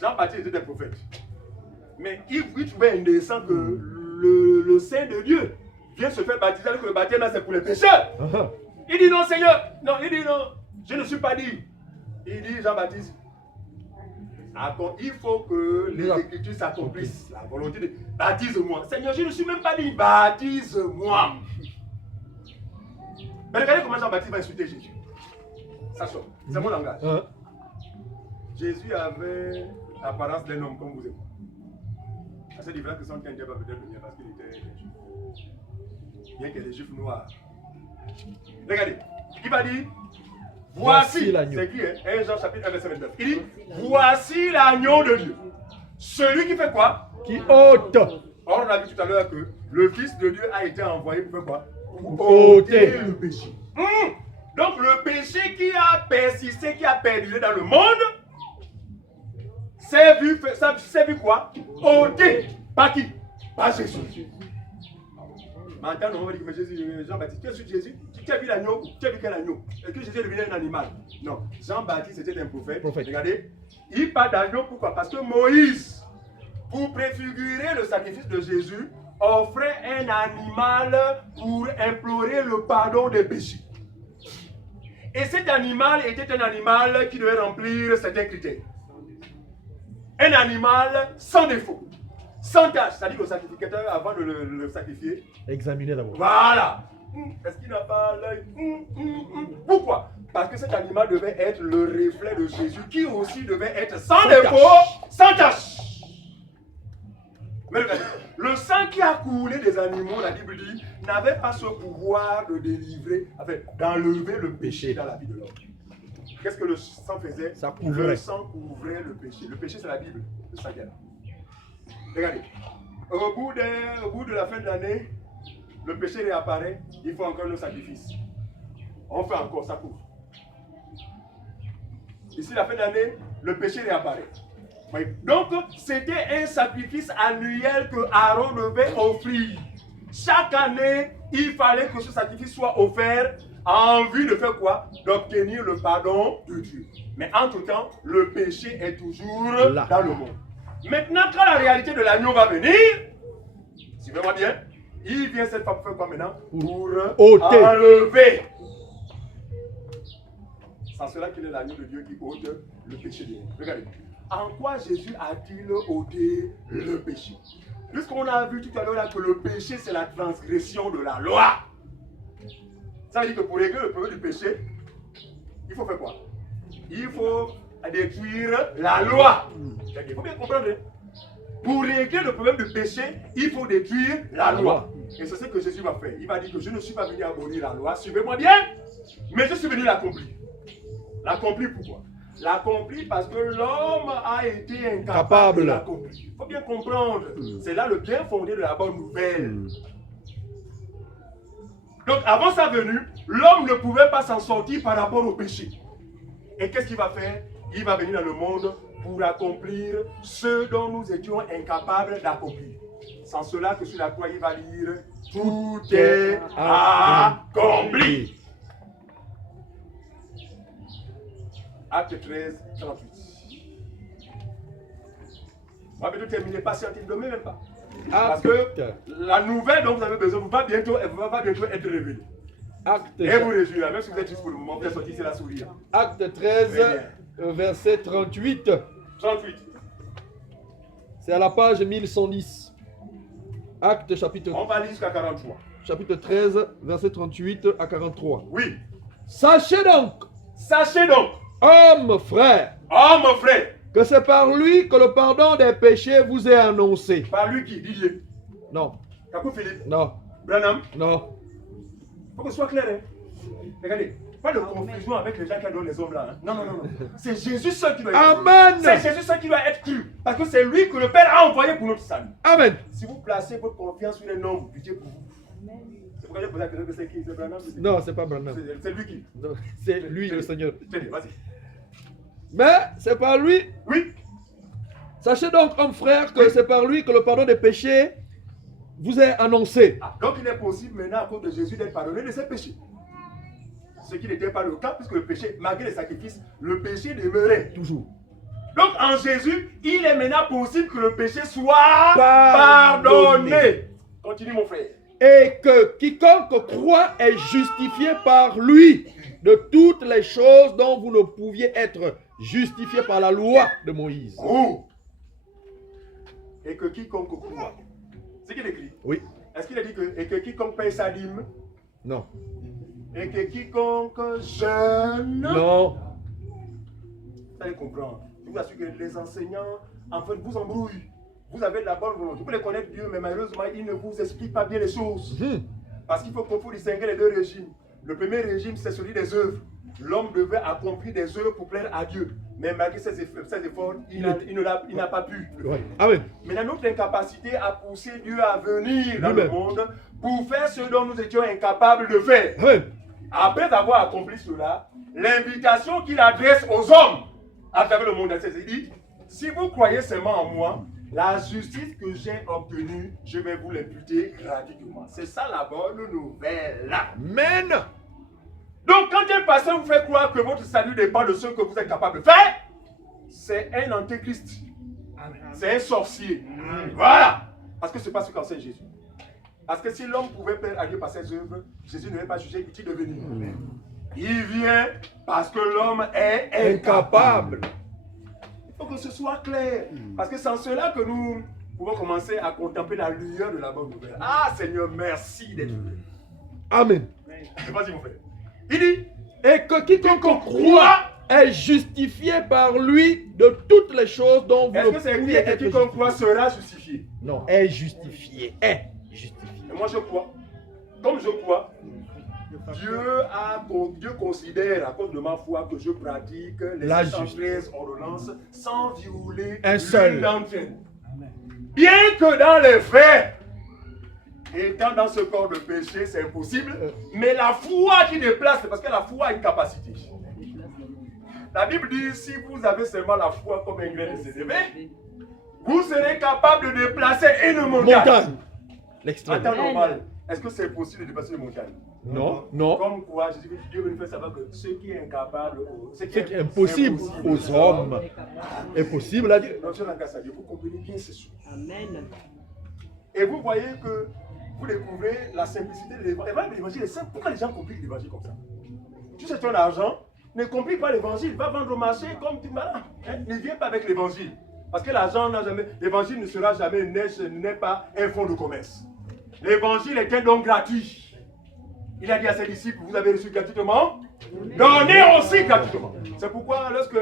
Jean-Baptiste était un prophète. Mais il trouvait indécent que le Saint de Dieu vient se faire baptiser alors que le baptême là c'est pour les pécheurs. Il dit non Seigneur, non, il dit non, je ne suis pas dit. Il dit Jean-Baptiste, il faut que les Écritures s'accomplissent. La volonté de baptise-moi. Seigneur, je ne suis même pas dit, baptise-moi. Mais regardez comment Jean-Baptiste va insulter Jésus. Ça sort, c'est mon langage. Jésus avait l'apparence d'un homme comme vous et moi. C'est différent que son Dieu va peut-être venir parce qu'il était juif. Bien que les juifs noirs. Regardez, il va dire, voici l'agneau. C'est qui est 1 Jean chapitre 1 verset 29. Il dit, voici l'agneau de Dieu. Celui qui fait quoi? Qui ôte. Or, on a vu tout à l'heure que le Fils de Dieu a été envoyé pour faire quoi? Pour ôter le péché. Donc le péché qui a persisté, qui a perduré dans le monde, c'est vu quoi? Ôté. Par qui? Par Jésus. Maintenant, on va dire que Jésus, Jean-Baptiste, tu as su Jésus? Tu as vu l'agneau? Tu as vu quel agneau? Est-ce que Jésus est devenu un animal? Non. Jean-Baptiste était un prophète. Regardez. Il parle d'agneau, pourquoi? Parce que Moïse, pour préfigurer le sacrifice de Jésus, offrait un animal pour implorer le pardon des péchés. Et cet animal était un animal qui devait remplir certains critères. Un animal sans défaut, sans tâche. C'est-à-dire que le sacrificateur, avant de le sacrifier, examiner d'abord. Voilà. Est-ce qu'il n'a pas l'œil? Pourquoi? Parce que cet animal devait être le reflet de Jésus, qui aussi devait être sans défaut, sans tâche. Mais regardez, le sang qui a coulé des animaux, la Bible dit, n'avait pas ce pouvoir de délivrer, enfin, d'enlever le péché dans la vie de l'homme. Qu'est-ce que le sang faisait? Ça couvrait. Le sang couvrait le péché. Le péché, c'est la Bible, le sang qui est là. Regardez, au bout de la fin de l'année, le péché réapparaît, il faut encore le sacrifice. On fait encore, ça couvre. Ici, la fin de l'année, le péché réapparaît. Donc, c'était un sacrifice annuel que Aaron devait offrir. Chaque année, il fallait que ce sacrifice soit offert en vue de faire quoi? D'obtenir le pardon de Dieu. Mais entre-temps, le péché est toujours là dans le monde. Maintenant, quand la réalité de l'agneau va venir, suivez-moi bien, il vient cette fois pour faire quoi maintenant? Pour enlever. C'est cela qu'il est l'agneau de Dieu qui ôte le péché de l'homme. Regardez. En quoi Jésus a-t-il ôté le péché? Puisqu'on a vu tout à l'heure que le péché, c'est la transgression de la loi. Ça veut dire que pour régler le problème du péché, il faut faire quoi? Il faut détruire la loi. Il faut bien comprendre. Pour régler le problème du péché, il faut détruire la loi. Et c'est ce que Jésus va faire. Il va dire que je ne suis pas venu abolir la loi, suivez-moi bien, mais je suis venu l'accomplir. L'accomplir pourquoi? L'accomplir parce que l'homme a été incapable de l'accomplir. Il faut bien comprendre. C'est là le bien fondé de la bonne nouvelle. Donc avant sa venue, l'homme ne pouvait pas s'en sortir par rapport au péché. Et qu'est-ce qu'il va faire? Il va venir dans le monde pour accomplir ce dont nous étions incapables d'accomplir. Sans cela que sur la croix, il va dire « Tout est accompli ». Acte 13, 38. On va bientôt terminer, patientez, ne dormez même pas. Parce que la nouvelle dont vous avez besoin va bientôt être révélée. Acte, Et vous réjouir, même si vous êtes juste pour le moment, vous êtes sorti, c'est la sourire. Acte 13, verset 38. 38. C'est à la page 1110. Acte chapitre, On va lire jusqu'à 43. chapitre 13, verset 38 à 43. Oui. Sachez donc, Sachez donc, hommes frères, oh mon frère, que c'est par lui que le pardon des péchés vous est annoncé. par lui qui, Didier, Non, Kakou Philippe, non, Branham, non. faut que ce soit clair. Hein? Regardez, pas de confusion avec les gens qui adorent les hommes là. Hein? Non, non, non, non. C'est Jésus seul qui doit être cru. Amen. C'est Jésus seul qui doit être cru. Parce que c'est lui que le Père a envoyé pour notre salut. Amen. Si vous placez votre confiance sur un homme, pitié pour vous. C'est pourquoi j'ai posé la question que c'est qui? C'est Branham? Non, c'est pas Branham. C'est lui qui? Non, c'est lui le Seigneur. Tenez, vas-y. Mais c'est par lui. Oui. Sachez donc, hommes frères, que c'est par lui que le pardon des péchés vous est annoncé. Ah, donc il est possible maintenant à cause de Jésus d'être pardonné de ses péchés. Ce qui n'était pas le cas, puisque le péché, malgré les sacrifices, le péché demeurait. Toujours. Donc en Jésus, il est maintenant possible que le péché soit Pardonné. pardonné. Continue mon frère. Et que quiconque croit est justifié par lui de toutes les choses dont vous ne pouviez être justifié par la loi de Moïse. Oh. Et que quiconque croit. C'est ce qu'il écrit. Oui. Est-ce qu'il a dit que, et que quiconque paye sa dîme, Non. et que quiconque jeûne, Non. vous allez comprendre. Je vous assure que les enseignants, en fait, vous embrouillent. Vous avez de la bonne volonté. Vous pouvez connaître Dieu, mais malheureusement, il ne vous explique pas bien les choses. Parce qu'il faut qu'on faut distinguer les deux régimes. Le premier régime, c'est celui des œuvres. L'homme devait accomplir des œuvres pour plaire à Dieu. Mais malgré ses efforts, il n'a pas pu. Ouais. Amen. Maintenant, notre incapacité a poussé Dieu à venir dans le monde pour faire ce dont nous étions incapables de faire. Amen. Après avoir accompli cela, l'invitation qu'il adresse aux hommes à travers le monde, c'est de dire, si vous croyez seulement en moi, la justice que j'ai obtenue, je vais vous l'imputer gratuitement. C'est ça la bonne nouvelle. Amen. Donc quand un pasteur vous fait croire que votre salut dépend de ce que vous êtes capable de faire, c'est un antéchrist. C'est un sorcier. Voilà. Parce que ce n'est pas ce qu'enseigne Jésus. Parce que si l'homme pouvait plaire à Dieu par ses œuvres, Jésus ne va pas juger utile de venir. Il vient parce que l'homme est incapable. Il faut que ce soit clair. Parce que c'est en cela que nous pouvons commencer à contempler la lueur de la bonne nouvelle. Ah Seigneur, merci d'être venu. Amen. Vas-y mon frère. Il dit, Et que quiconque croit est justifié par lui de toutes les choses dont vous est-ce que ne c'est écrit pouviez que être quiconque croit justifié? sera justifié? Non, est justifié. Est justifié. Et moi je crois. Comme je crois, Dieu considère à cause de ma foi que je pratique les La 613 ordonnances sans violer Un seul. l'une d'entre elles. Bien que dans les faits, étant dans ce corps de péché, c'est impossible, mais la foi qui déplace, c'est parce que la foi a une capacité. La Bible dit, si vous avez seulement la foi comme un grain de sénévé, vous serez capable de déplacer une montagne. Montagne. En L'extrême. temps normal, est-ce que c'est possible de déplacer une montagne? Non, non. Comme quoi, Jésus dit, Dieu veut nous faire savoir que ce qui est incapable, Ce qui est impossible aux hommes est possible à Dieu. Donc, je l'engage à Dieu. Vous comprenez bien ces choses. Amen. Et vous voyez que vous découvrez la simplicité de l'évangile. L'évangile est simple. Pourquoi les gens compliquent l'évangile comme ça? Tu sais ton argent, ne complique pas l'évangile. Va vendre au marché comme tu vas. Ne viens pas avec l'évangile. Parce que l'argent n'a jamais. L'évangile ne sera jamais, n'est pas un fonds de commerce. L'évangile est un don gratuit. Il a dit à ses disciples, vous avez reçu gratuitement, donnez aussi gratuitement. C'est pourquoi lorsque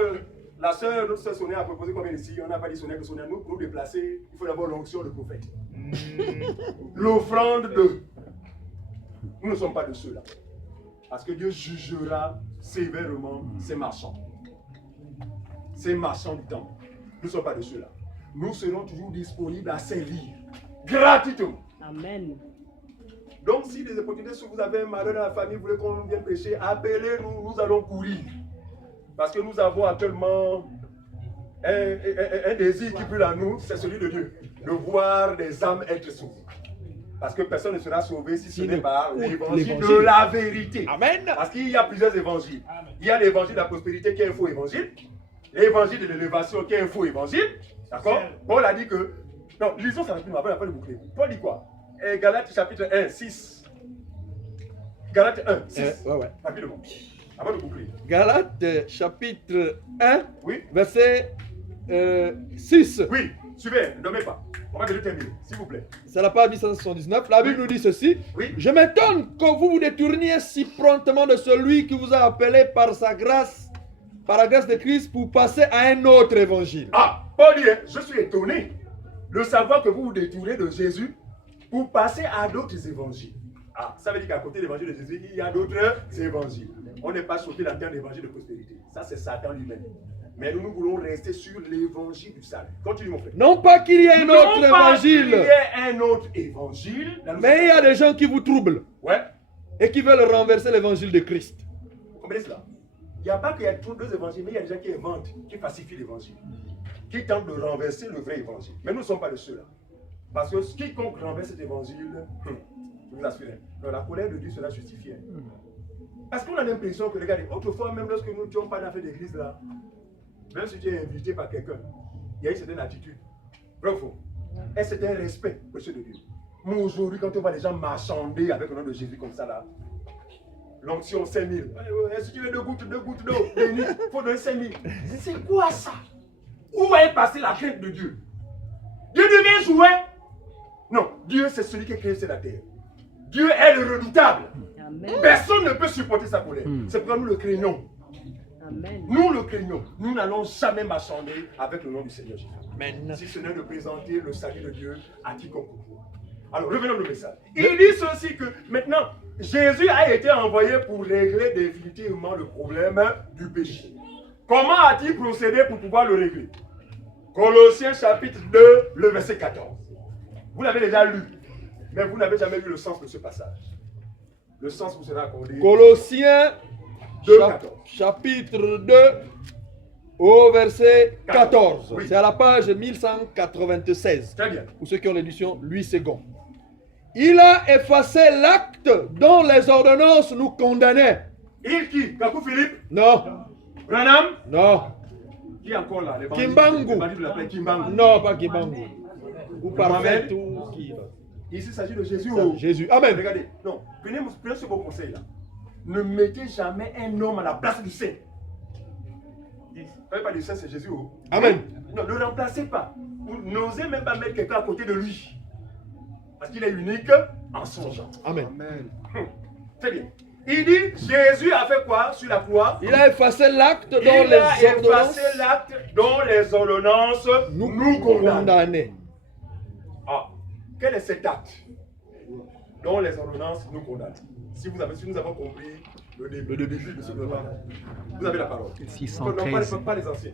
la sœur, notre sœur Sonia a proposé comme elle ici, on n'a pas dit Sonia que Sonia, nous, pour nous déplacer, il faut d'abord l'onction de prophète. L'offrande de. Nous ne sommes pas de ceux-là. Parce que Dieu jugera sévèrement ces marchands. Ces marchands du temple. Nous ne sommes pas de ceux-là. Nous serons toujours disponibles à servir gratuitement. Amen. Donc, si des opportunités, si vous avez un malheur dans la famille, vous voulez qu'on vienne prêcher, appelez-nous, nous allons courir. Parce que nous avons actuellement un désir qui brûle en nous, c'est celui de Dieu, de voir des âmes être sauvées. Parce que personne ne sera sauvé si ce n'est pas l'évangile de la vérité. Amen. Parce qu'il y a plusieurs évangiles. Il y a l'évangile de la prospérité qui est un faux évangile, l'évangile de l'élévation qui est un faux évangile. D'accord? Paul a dit que. Non, lisons ça rapidement, après le boucler. Paul dit quoi? Galates chapitre 1, 6. Galates 1, 6. Ouais. Rapidement. Avant de conclure. Galates chapitre 1, Oui. verset 6. Oui, suivez, ne dormez pas. On va déjà terminer, s'il vous plaît. C'est la page 879. La Bible nous dit ceci. Oui. Je m'étonne que vous vous détourniez si promptement de celui qui vous a appelé par sa grâce, par la grâce de Christ, pour passer à un autre évangile. Ah, Paul dit, je suis étonné de savoir que vous vous détournez de Jésus pour passer à d'autres évangiles. Ah, ça veut dire qu'à côté de l'évangile de Jésus, il y a d'autres évangiles. On n'est pas sauté dans l'évangile de prospérité. Ça, c'est Satan lui-même. Mais nous voulons rester sur l'évangile du salut. Continue, mon frère. Non pas qu'il y ait un autre Non pas qu'il y évangile, ait un autre évangile. mais il y a des gens qui vous troublent Ouais. et qui veulent renverser l'évangile de Christ. Vous comprenez cela? Il n'y a pas qu'il y a trop deux évangiles, mais il y a des gens qui inventent, qui falsifient l'évangile, qui tentent de renverser le vrai évangile. Mais nous ne sommes pas de ceux-là. Parce que quiconque renverse cet évangile, je vous assure, que la colère de Dieu sera justifiée. Parce qu'on a l'impression que, regardez, autrefois, même lorsque nous n'étions pas dans cette église-là, même si tu es invité par quelqu'un, il y a une certaine attitude. Vrai ou faux? Et c'est un respect pour ceux de Dieu. Mais aujourd'hui, quand on voit les gens marchander avec le nom de Jésus comme ça, là, l'onction 5000. Si tu veux 2 gouttes d'eau, il faut donner 5000. C'est quoi ça? Où est passée la crainte de Dieu? Dieu devient jouer? Non, Dieu c'est celui qui a créé la terre. Dieu est le redoutable. Amen. Personne ne peut supporter sa colère. C'est pourquoi nous le craignons. Amen. Nous le craignons. Nous n'allons jamais marchander avec le nom du Seigneur Jésus. Amen. Si ce n'est de présenter le salut de Dieu à quiconque. Alors, revenons au message. Il dit ceci que maintenant, Jésus a été envoyé pour régler définitivement le problème du péché. Comment a-t-il procédé pour pouvoir le régler? Colossiens chapitre 2, le verset 14. Vous l'avez déjà lu, mais vous n'avez jamais vu le sens de ce passage. Le sens vous sera accordé. Colossiens 2, 14. chapitre 2 au verset 14. Oui. C'est à la page 1196. Très bien. Pour ceux qui ont l'édition Louis II. Il a effacé l'acte dont les ordonnances nous condamnaient. Il qui? Kakou Philippe? Non, Branham? non, Qui est encore là? Les bandits- Kimbangu. les bandits de la plaie, Kimbangu. non, pas Kibangu. Ou parfait Mohamed. ou qui. Ici, il s'agit de Jésus. Jésus. Amen. Regardez, non, prenez ce beau conseil là. Ne mettez jamais un homme à la place du saint. Quand il parle du saint, c'est Jésus. Amen. Non, ne le remplacez pas. Vous n'osez même pas mettre quelqu'un à côté de lui. Parce qu'il est unique en son genre. Amen. Très bien. Il dit, Jésus a fait quoi sur la croix? Il a effacé l'acte dont Il a les ordonnances effacé l'acte dont les ordonnances nous condamnent. condamnaient. Ah, quel est cet acte dont les ordonnances nous condamnent? Si nous avons compris le début de ce repas, vous avez la parole. 613. Non, pas les anciens.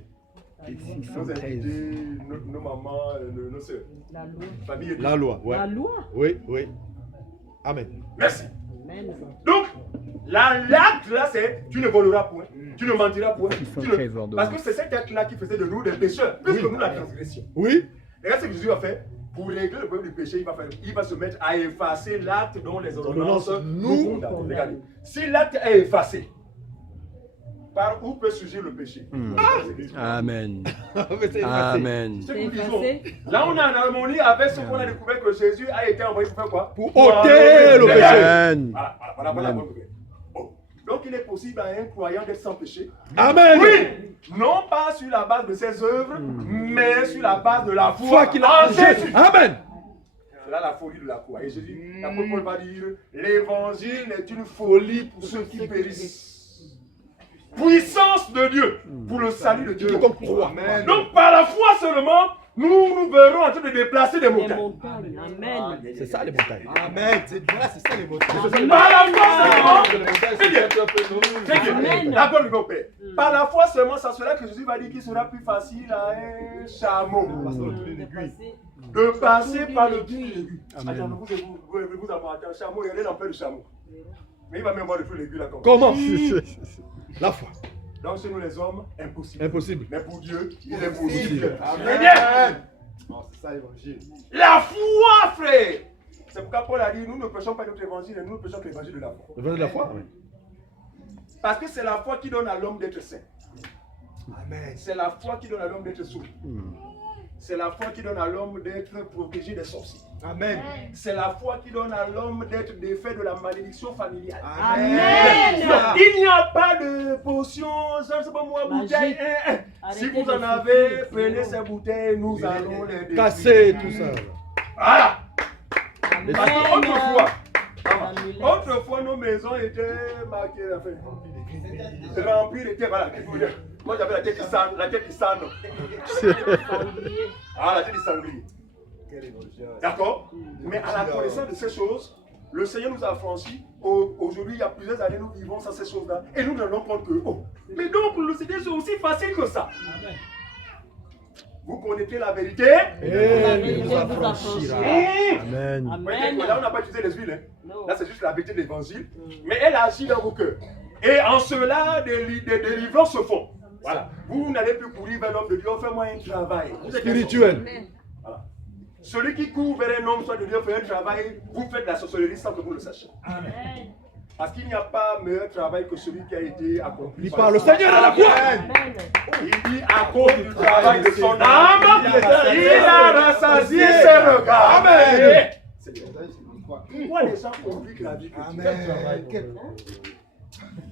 Et Nos 613. invités, nos mamans, nos soeurs, La loi. famille. La loi, ouais. La loi. Oui, oui. Amen. Merci. Amen. Donc, l'acte là, c'est tu ne voleras point, tu ne mentiras point. Parce que c'est cet acte-là qui faisait de nous des pécheurs, puisque nous la transgression. Oui. Regarde ce que Jésus a fait. Pour régler le problème du péché, il va se mettre à effacer l'acte dont les ordonnances nous condamnent. Regardez. Si l'acte est effacé, par où peut surgir le péché? Amen. Mais c'est effacé. Amen. Ce que C'est nous disons. effacé. Là, on est en harmonie avec ce qu'on a découvert que Jésus a été envoyé pour faire quoi? Pour ôter le péché. Amen. Voilà la bonne nouvelle. Oh. Donc, il est possible à un croyant d'être sans péché. Amen. Oui, non pas sur la base de ses œuvres, mais sur la base de la foi Foi qu'il a en Jésus. Amen. C'est là la folie de la foi. Et Jésus, l'apôtre Paul va dire, l'évangile est une folie pour ceux qui périssent. Puissance de Dieu pour le salut de Dieu. Quiconque croit. Amen. Donc par la foi seulement, nous verrons en train de déplacer des Les montagnes. montagnes. Amen. C'est ça les montagnes. Amen. Voilà, c'est ça les montagnes. Par la foi seulement, très bien. Très bien. Amen. D'accord, mon père. Par la foi seulement, ça sera que Jésus va dire qu'il sera plus facile à un chameau de passer par le trou de l'aiguille. Attends, vous avoir un chameau, il y a l'enfer du chameau. Mais il va même voir le trou de l'aiguille là. Comment? La foi. Donc chez nous les hommes, impossible. Impossible. Mais pour Dieu, il est possible. Amen. Amen. C'est ça l'évangile. La foi, frère. C'est pourquoi Paul a dit, nous ne prêchons pas notre évangile, nous ne prêchons que l'évangile de la foi. Le vin de la foi? Oui. Parce que c'est la foi qui donne à l'homme d'être saint. Amen. C'est la foi qui donne à l'homme d'être sauvé. C'est la foi qui donne à l'homme d'être protégé des sorciers. Amen. C'est la foi qui donne à l'homme d'être défait de la malédiction familiale. Amen. Il n'y a pas de potion, ça ne sais pas moi, Magique. bouteille. Si Arrêtez vous de en souffler. avez, prenez ces bouteilles, nous allons les détruire. Casser tout ça. Voilà. Amen. Parce qu'autrefois, Amulette. autrefois, nos maisons étaient marquées, remplies de tête. Voilà, qu'est-ce que vous voulez dire? Moi j'avais la tête qui sonne, la tête qui sonne. Sanglier. Ah, la tête qui sanglier. D'accord? Mais à la connaissance de ces choses, le Seigneur nous a affranchis. Aujourd'hui, il y a plusieurs années, nous vivons sans ces choses-là. Et nous nous rendons compte que, oh, mais donc le Seigneur c'est aussi facile que ça. Amen. Vous connaissez la vérité. Et il nous affranchira. Amen. Amen. Là, on n'a pas utilisé les huiles. Hein. Non. Là, c'est juste la vérité de l'évangile. Mais elle agit dans vos cœurs. Et en cela, des délivrances se font. Voilà. Vous n'allez plus courir vers l'homme de Dieu. Fais-moi un travail. Vous êtes Spirituel. Voilà. Celui qui court vers un homme, soit de Dieu, fait un travail, vous faites de la sorcellerie sans que vous le sachiez. Amen. Parce qu'il n'y a pas meilleur travail que celui qui a été accompli Par le Seigneur à la croix. Amen. Il dit à cause du travail de son âme, il a rassasié ses regards. Amen. Pourquoi les gens compliquent la vie? Amen.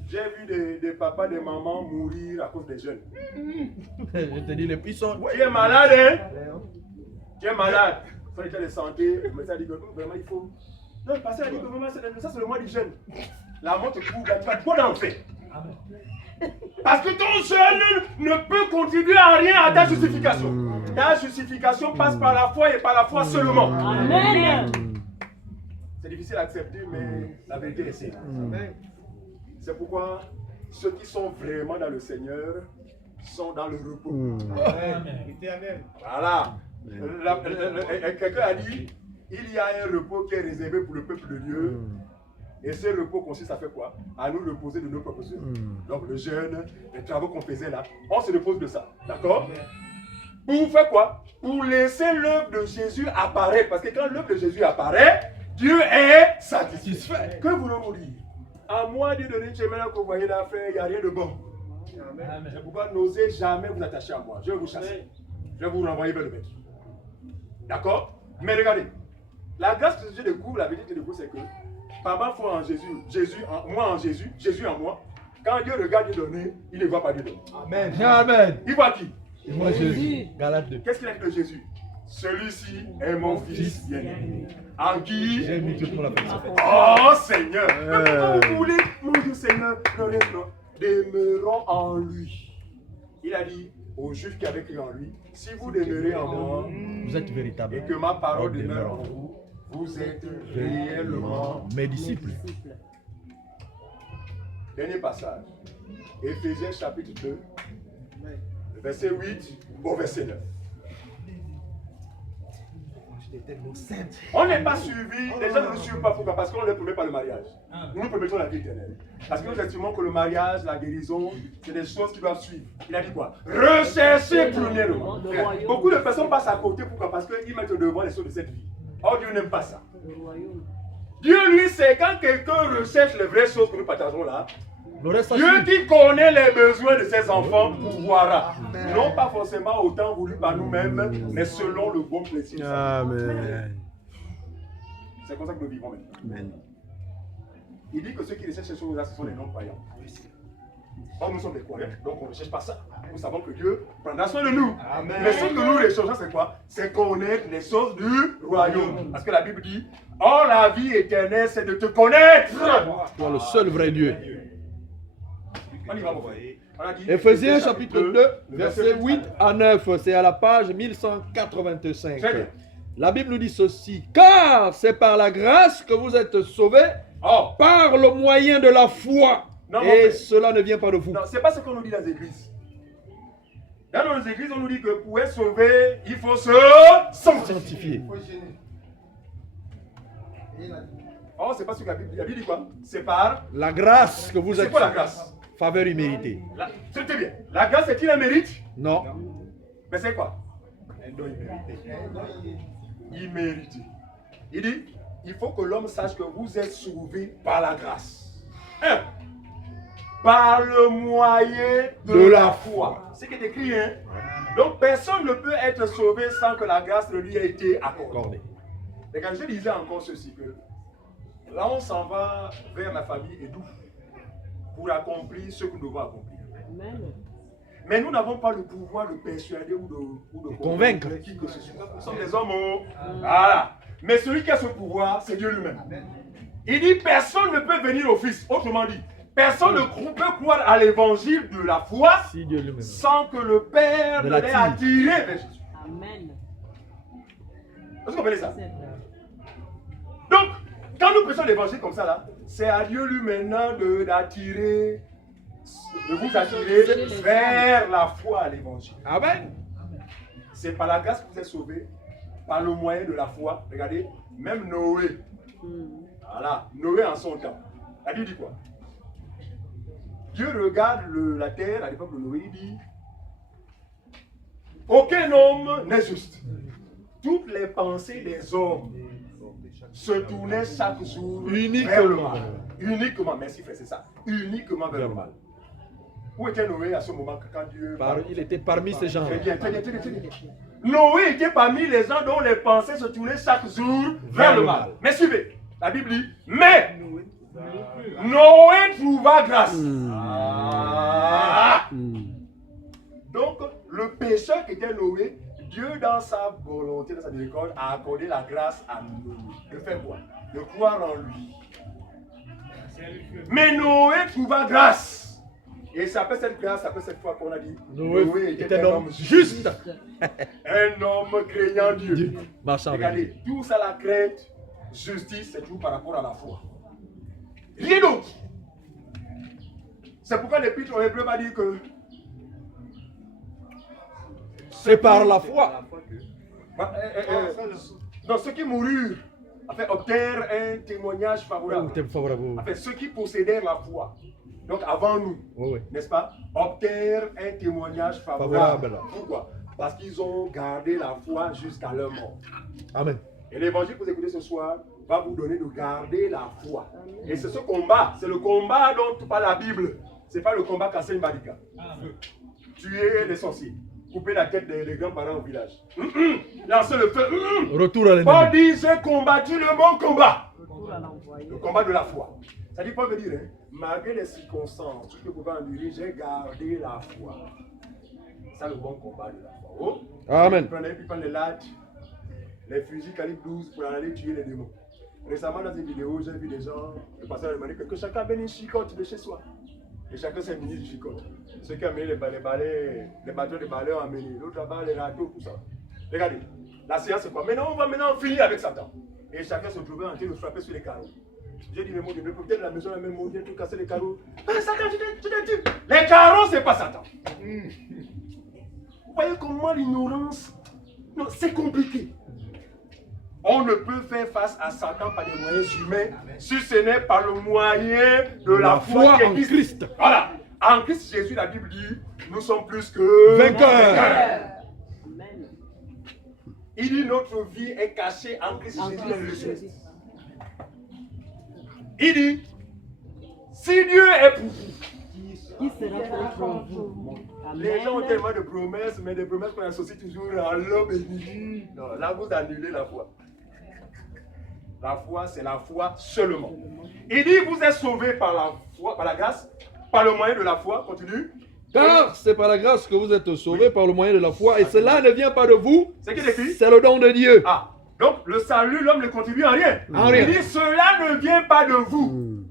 J'ai vu des papas, des mamans mourir à cause des jeunes. Je te dis, les puissants. Tu es malade, hein? Tu es malade. Sur l'état de santé, le médecin a dit que vraiment il faut. Non, le pasteur a dit que vraiment ça c'est le mois du jeûne. La mort te couvre, tu vas quoi d'en faire? Parce que ton jeûne ne peut contribuer à rien à ta justification. Ta justification passe par la foi et par la foi seulement. Amen. C'est difficile à accepter, mais la vérité est celle. C'est pourquoi ceux qui sont vraiment dans le Seigneur sont dans le repos. Éternel. Voilà. Quelqu'un a dit, il y a un repos qui est réservé pour le peuple de Dieu. Et ce repos consiste à faire quoi? À nous reposer de nos propres œuvres. Donc le jeûne, les travaux qu'on faisait là, on se repose de ça. D'accord? Pour faire quoi? Pour laisser l'œuvre de Jésus apparaître. Parce que quand l'œuvre de Jésus apparaît, Dieu est satisfait. Que voulons-nous dire? À moi de donner une chemin que vous voyez là faire, il n'y a rien de bon. Amen. C'est pourquoi n'osez jamais vous attacher à moi. Je vais vous chasser. Je vais vous renvoyer vers le maître. D'accord? Mais regardez, la grâce que Jésus découvre, la vérité de découvre, c'est que par ma foi en Jésus, moi en Jésus, Jésus en moi, quand Dieu regarde Dieu donner, il ne voit pas Dieu donner. Amen. Amen. Il voit qui? Et moi, Jésus. Galate 2. Qu'est-ce qu'il a dit de Jésus? Celui-ci est mon fils bien-aimé. En qui? J'ai mis Dieu pour la personne. Oh Seigneur! Quand vous voulez, mon Dieu Seigneur, demeurons en lui. Il a dit aux Juifs qui avaient cru en lui, si vous demeurez en moi, Vous êtes véritable. et que ma parole demeure en vous, vous êtes réellement mes disciples. Dernier passage. Éphésiens chapitre 2, verset 8 au verset 9. On n'est pas suivi, les gens ne nous suivent pas. Pourquoi? Parce qu'on ne les promet pas le mariage. Nous nous promettons la vie éternelle. Parce que nous estimons que le mariage, la guérison, c'est des choses qui doivent suivre. Il a dit quoi? Recherchez premièrement. Beaucoup de personnes passent à côté. Pourquoi? Parce qu'ils mettent devant les choses de cette vie. Or Dieu n'aime pas ça. Le royaume. Dieu, lui, c'est quand quelqu'un recherche les vraies choses que nous partageons là. Le reste, Dieu qui connaît les besoins de ses enfants pourvoira. Non pas forcément autant voulu par nous-mêmes, mais selon le bon plaisir. Amen. C'est comme ça que nous vivons maintenant. Amen. Il dit que ceux qui recherchent ces choses-là, ce sont les non-croyants. Or, nous sommes des croyants, donc on ne cherche pas ça. Nous savons que Dieu prendra soin de nous. Mais ce que nous recherchons, c'est quoi? C'est connaître les choses du royaume. Parce que la Bible dit, oh la vie éternelle, c'est de te connaître. toi, le seul vrai Dieu. On y va, mon frère. On a dit, Éphésiens chapitre 2, verset 8 à 9. C'est à la page 1185. Très bien. La Bible nous dit ceci. Car c'est par la grâce que vous êtes sauvés, Oh, par le moyen de la foi. Non, mon Et frère. cela ne vient pas de vous. non, c'est pas ce qu'on nous dit dans les églises. Dans nos églises, on nous dit que pour être sauvé, il faut se sanctifier. Sanctifié. Oh, c'est pas ce que la Bible dit. La Bible dit quoi? C'est par. La grâce que vous C'est êtes quoi la grâce? faveur imméritée. C'était bien. La grâce, est-il un mérite? Non. Mais c'est quoi? Un don immérité. Immérité. Il dit, il faut que l'homme sache que vous êtes sauvé par la grâce. Un, par le moyen de la foi. C'est ce qui est écrit, hein? Donc personne ne peut être sauvé sans que la grâce ne lui ait été accordée. Accordé. Et quand je disais encore ceci, que là on s'en va vers la famille et d'où pour accomplir ce que nous devons accomplir. Amen. Mais nous n'avons pas le pouvoir de persuader ou de Convaincre qui que ce soit. Nous sommes des hommes. Voilà. Mais celui qui a ce pouvoir, c'est Dieu lui-même. Il dit personne ne peut venir au Fils. Autrement dit, personne ne peut croire à l'évangile de la foi Si Dieu lui-même. sans que le Père Ne ne l'ait attiré vers Jésus. Amen. Est-ce que vous comprenez ça? C'est vrai. Donc, quand nous prêchons l'évangile comme ça, là, c'est à Dieu lui maintenant de vous attirer vers la foi à l'évangile. Amen. C'est par la grâce que vous êtes sauvés, par le moyen de la foi. Regardez, même Noé, voilà, Noé en son temps. La Bible dit quoi? Dieu regarde la terre à l'époque de Noé, il dit aucun homme n'est juste. Toutes les pensées des hommes se tournaient chaque jour vers le mal. Uniquement, merci frère, c'est ça. Uniquement vers le mal. Où était Noé à ce moment quand Dieu... Il était parmi ces gens. Très bien, très bien, très bien, très bien. Noé était parmi les gens dont les pensées se tournaient chaque jour vers le mal. Mais suivez, la Bible dit, mais Noé trouva grâce. Donc, le pécheur qui était Noé, Dieu dans sa volonté, dans sa miséricorde, a accordé la grâce à Noé. De faire quoi? De croire en lui. Mais Noé trouva grâce. Et c'est après cette grâce, après cette fois qu'on a dit, Noé était un homme juste. Un homme craignant Dieu. Marchant avec Regardez, tout ça, la crainte, justice, c'est tout par rapport à la foi. Rien d'autre. C'est pourquoi l'Épître aux Hébreux va dire que c'est par la foi. Donc ceux qui moururent, obtinrent un témoignage favorable. Favorable. Ceux qui possédaient la foi, donc avant nous, n'est-ce pas, obtinrent un témoignage favorable. Pourquoi? Parce qu'ils ont gardé la foi jusqu'à leur mort. Amen. Et l'évangile que vous écoutez ce soir va vous donner de garder la foi. Et c'est ce combat, c'est le combat dont parle la Bible. Ce n'est pas le combat Kassem Badika. Tuer les sorciers, couper la tête des grands-parents au village. Lancer le feu. Retour à l'ennemi. Paul dit, j'ai combattu le bon combat. Retour à l'envoyé. Le combat de la foi. Ça dit, Paul veut dire, malgré les circonstances, tout ce que vous pouvez endurer, j'ai gardé la foi. C'est ça le bon combat de la foi. Oh. Amen. Puis prendre les lattes, les fusils calibre 12 pour aller tuer les démons. Récemment, dans une vidéo, j'ai vu des gens, le pasteur m'a dit que chacun amène une chicotte de chez soi. Et chacun s'est muni du chicotte. Ceux qui ont amené les bateaux de balais ont amené. L'autre là-bas, les râteaux, tout ça. Regardez, la séance c'est quoi? Maintenant, on va finir avec Satan. Et chacun se trouvait en train de frapper sur les carreaux. J'ai dit, mais mon Dieu, peut-être la maison, la même monde, tout casser les carreaux. Mais Satan, tu t'es dit. Les carreaux, c'est pas Satan. Vous voyez comment l'ignorance, non, c'est compliqué. On ne peut faire face à Satan par des moyens humains si ce n'est par le moyen de la foi en Christ. Voilà. En Christ Jésus, la Bible dit, nous sommes plus que vainqueurs. Amen. Il dit, notre vie est cachée en Christ Jésus dans le ciel. Il dit, si Dieu est pour vous, Qui sera contre vous? les gens ont Amen. tellement de promesses, mais des promesses qu'on associe toujours à l'homme béni. Non, là, vous annulez la foi. La foi, c'est la foi seulement. Il dit, vous êtes sauvés par la foi, par la grâce, par le moyen de la foi. Continue. Car c'est par la grâce que vous êtes sauvés par le moyen de la foi, et cela ne vient pas de vous, C'est qui l'écrit? c'est le don de Dieu. Ah, donc le salut, l'homme ne contribue en rien. En rien. Il dit, cela ne vient pas de vous.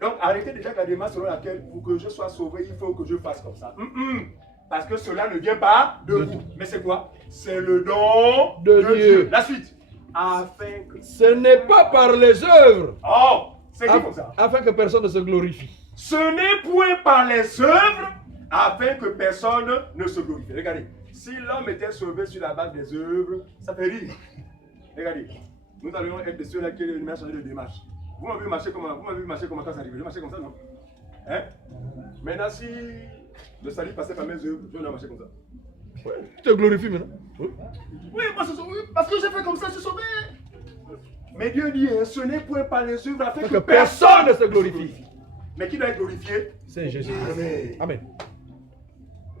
Donc arrêtez déjà la démarche selon laquelle pour que je sois sauvé, il faut que je fasse comme ça. Parce que cela ne vient pas de vous. Mais c'est quoi? C'est le don De Dieu. La suite. Afin que... Ce n'est pas par les œuvres, Oh, c'est qui comme ça? afin que personne ne se glorifie. Ce n'est point par les œuvres afin que personne ne se glorifie. Regardez, si l'homme était sauvé sur la base des œuvres, ça fait rire. Regardez, nous allons être de ceux-là qui ont changé de démarche. Vous m'avez vu marcher comment? Vous m'avez vu marcher comment quand ça arrive? Je marchais comme ça, non? Hein? Maintenant, si le salut passait par mes œuvres, je vais marcher comme ça. Tu te glorifies maintenant. Oui, parce que j'ai fait comme ça, je suis sauvé. Mais Dieu dit, ce n'est point par les œuvres afin que personne ne se glorifie. Mais qui doit être glorifié? C'est Jésus. Amen. Amen.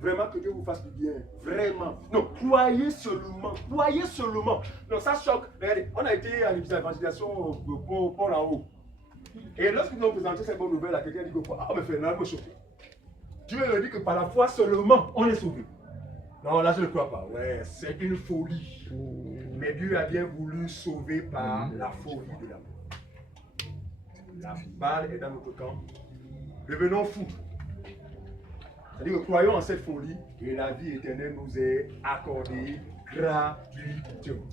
Vraiment que Dieu vous fasse du bien. Vraiment. Non, croyez seulement. Croyez seulement. Non, ça choque. Regardez, on a été à l'évangélisation pour en haut. Et lorsque nous avons présenté cette bonne nouvelle à quelqu'un, il dit que, ah, mais Fernand me choquer. Dieu me dit que par la foi seulement, on est sauvé. Non, là, je ne crois pas. Ouais, c'est une folie. Mais Dieu a bien voulu sauver par la folie de l'amour. La balle est dans notre camp. Devenons fous. C'est-à-dire que croyons en cette folie et la vie éternelle nous est accordée gratuitement.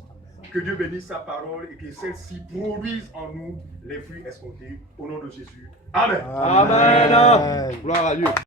Que Dieu bénisse sa parole et que celle-ci produise en nous les fruits escomptés. Au nom de Jésus. Amen. Amen. Gloire à Dieu.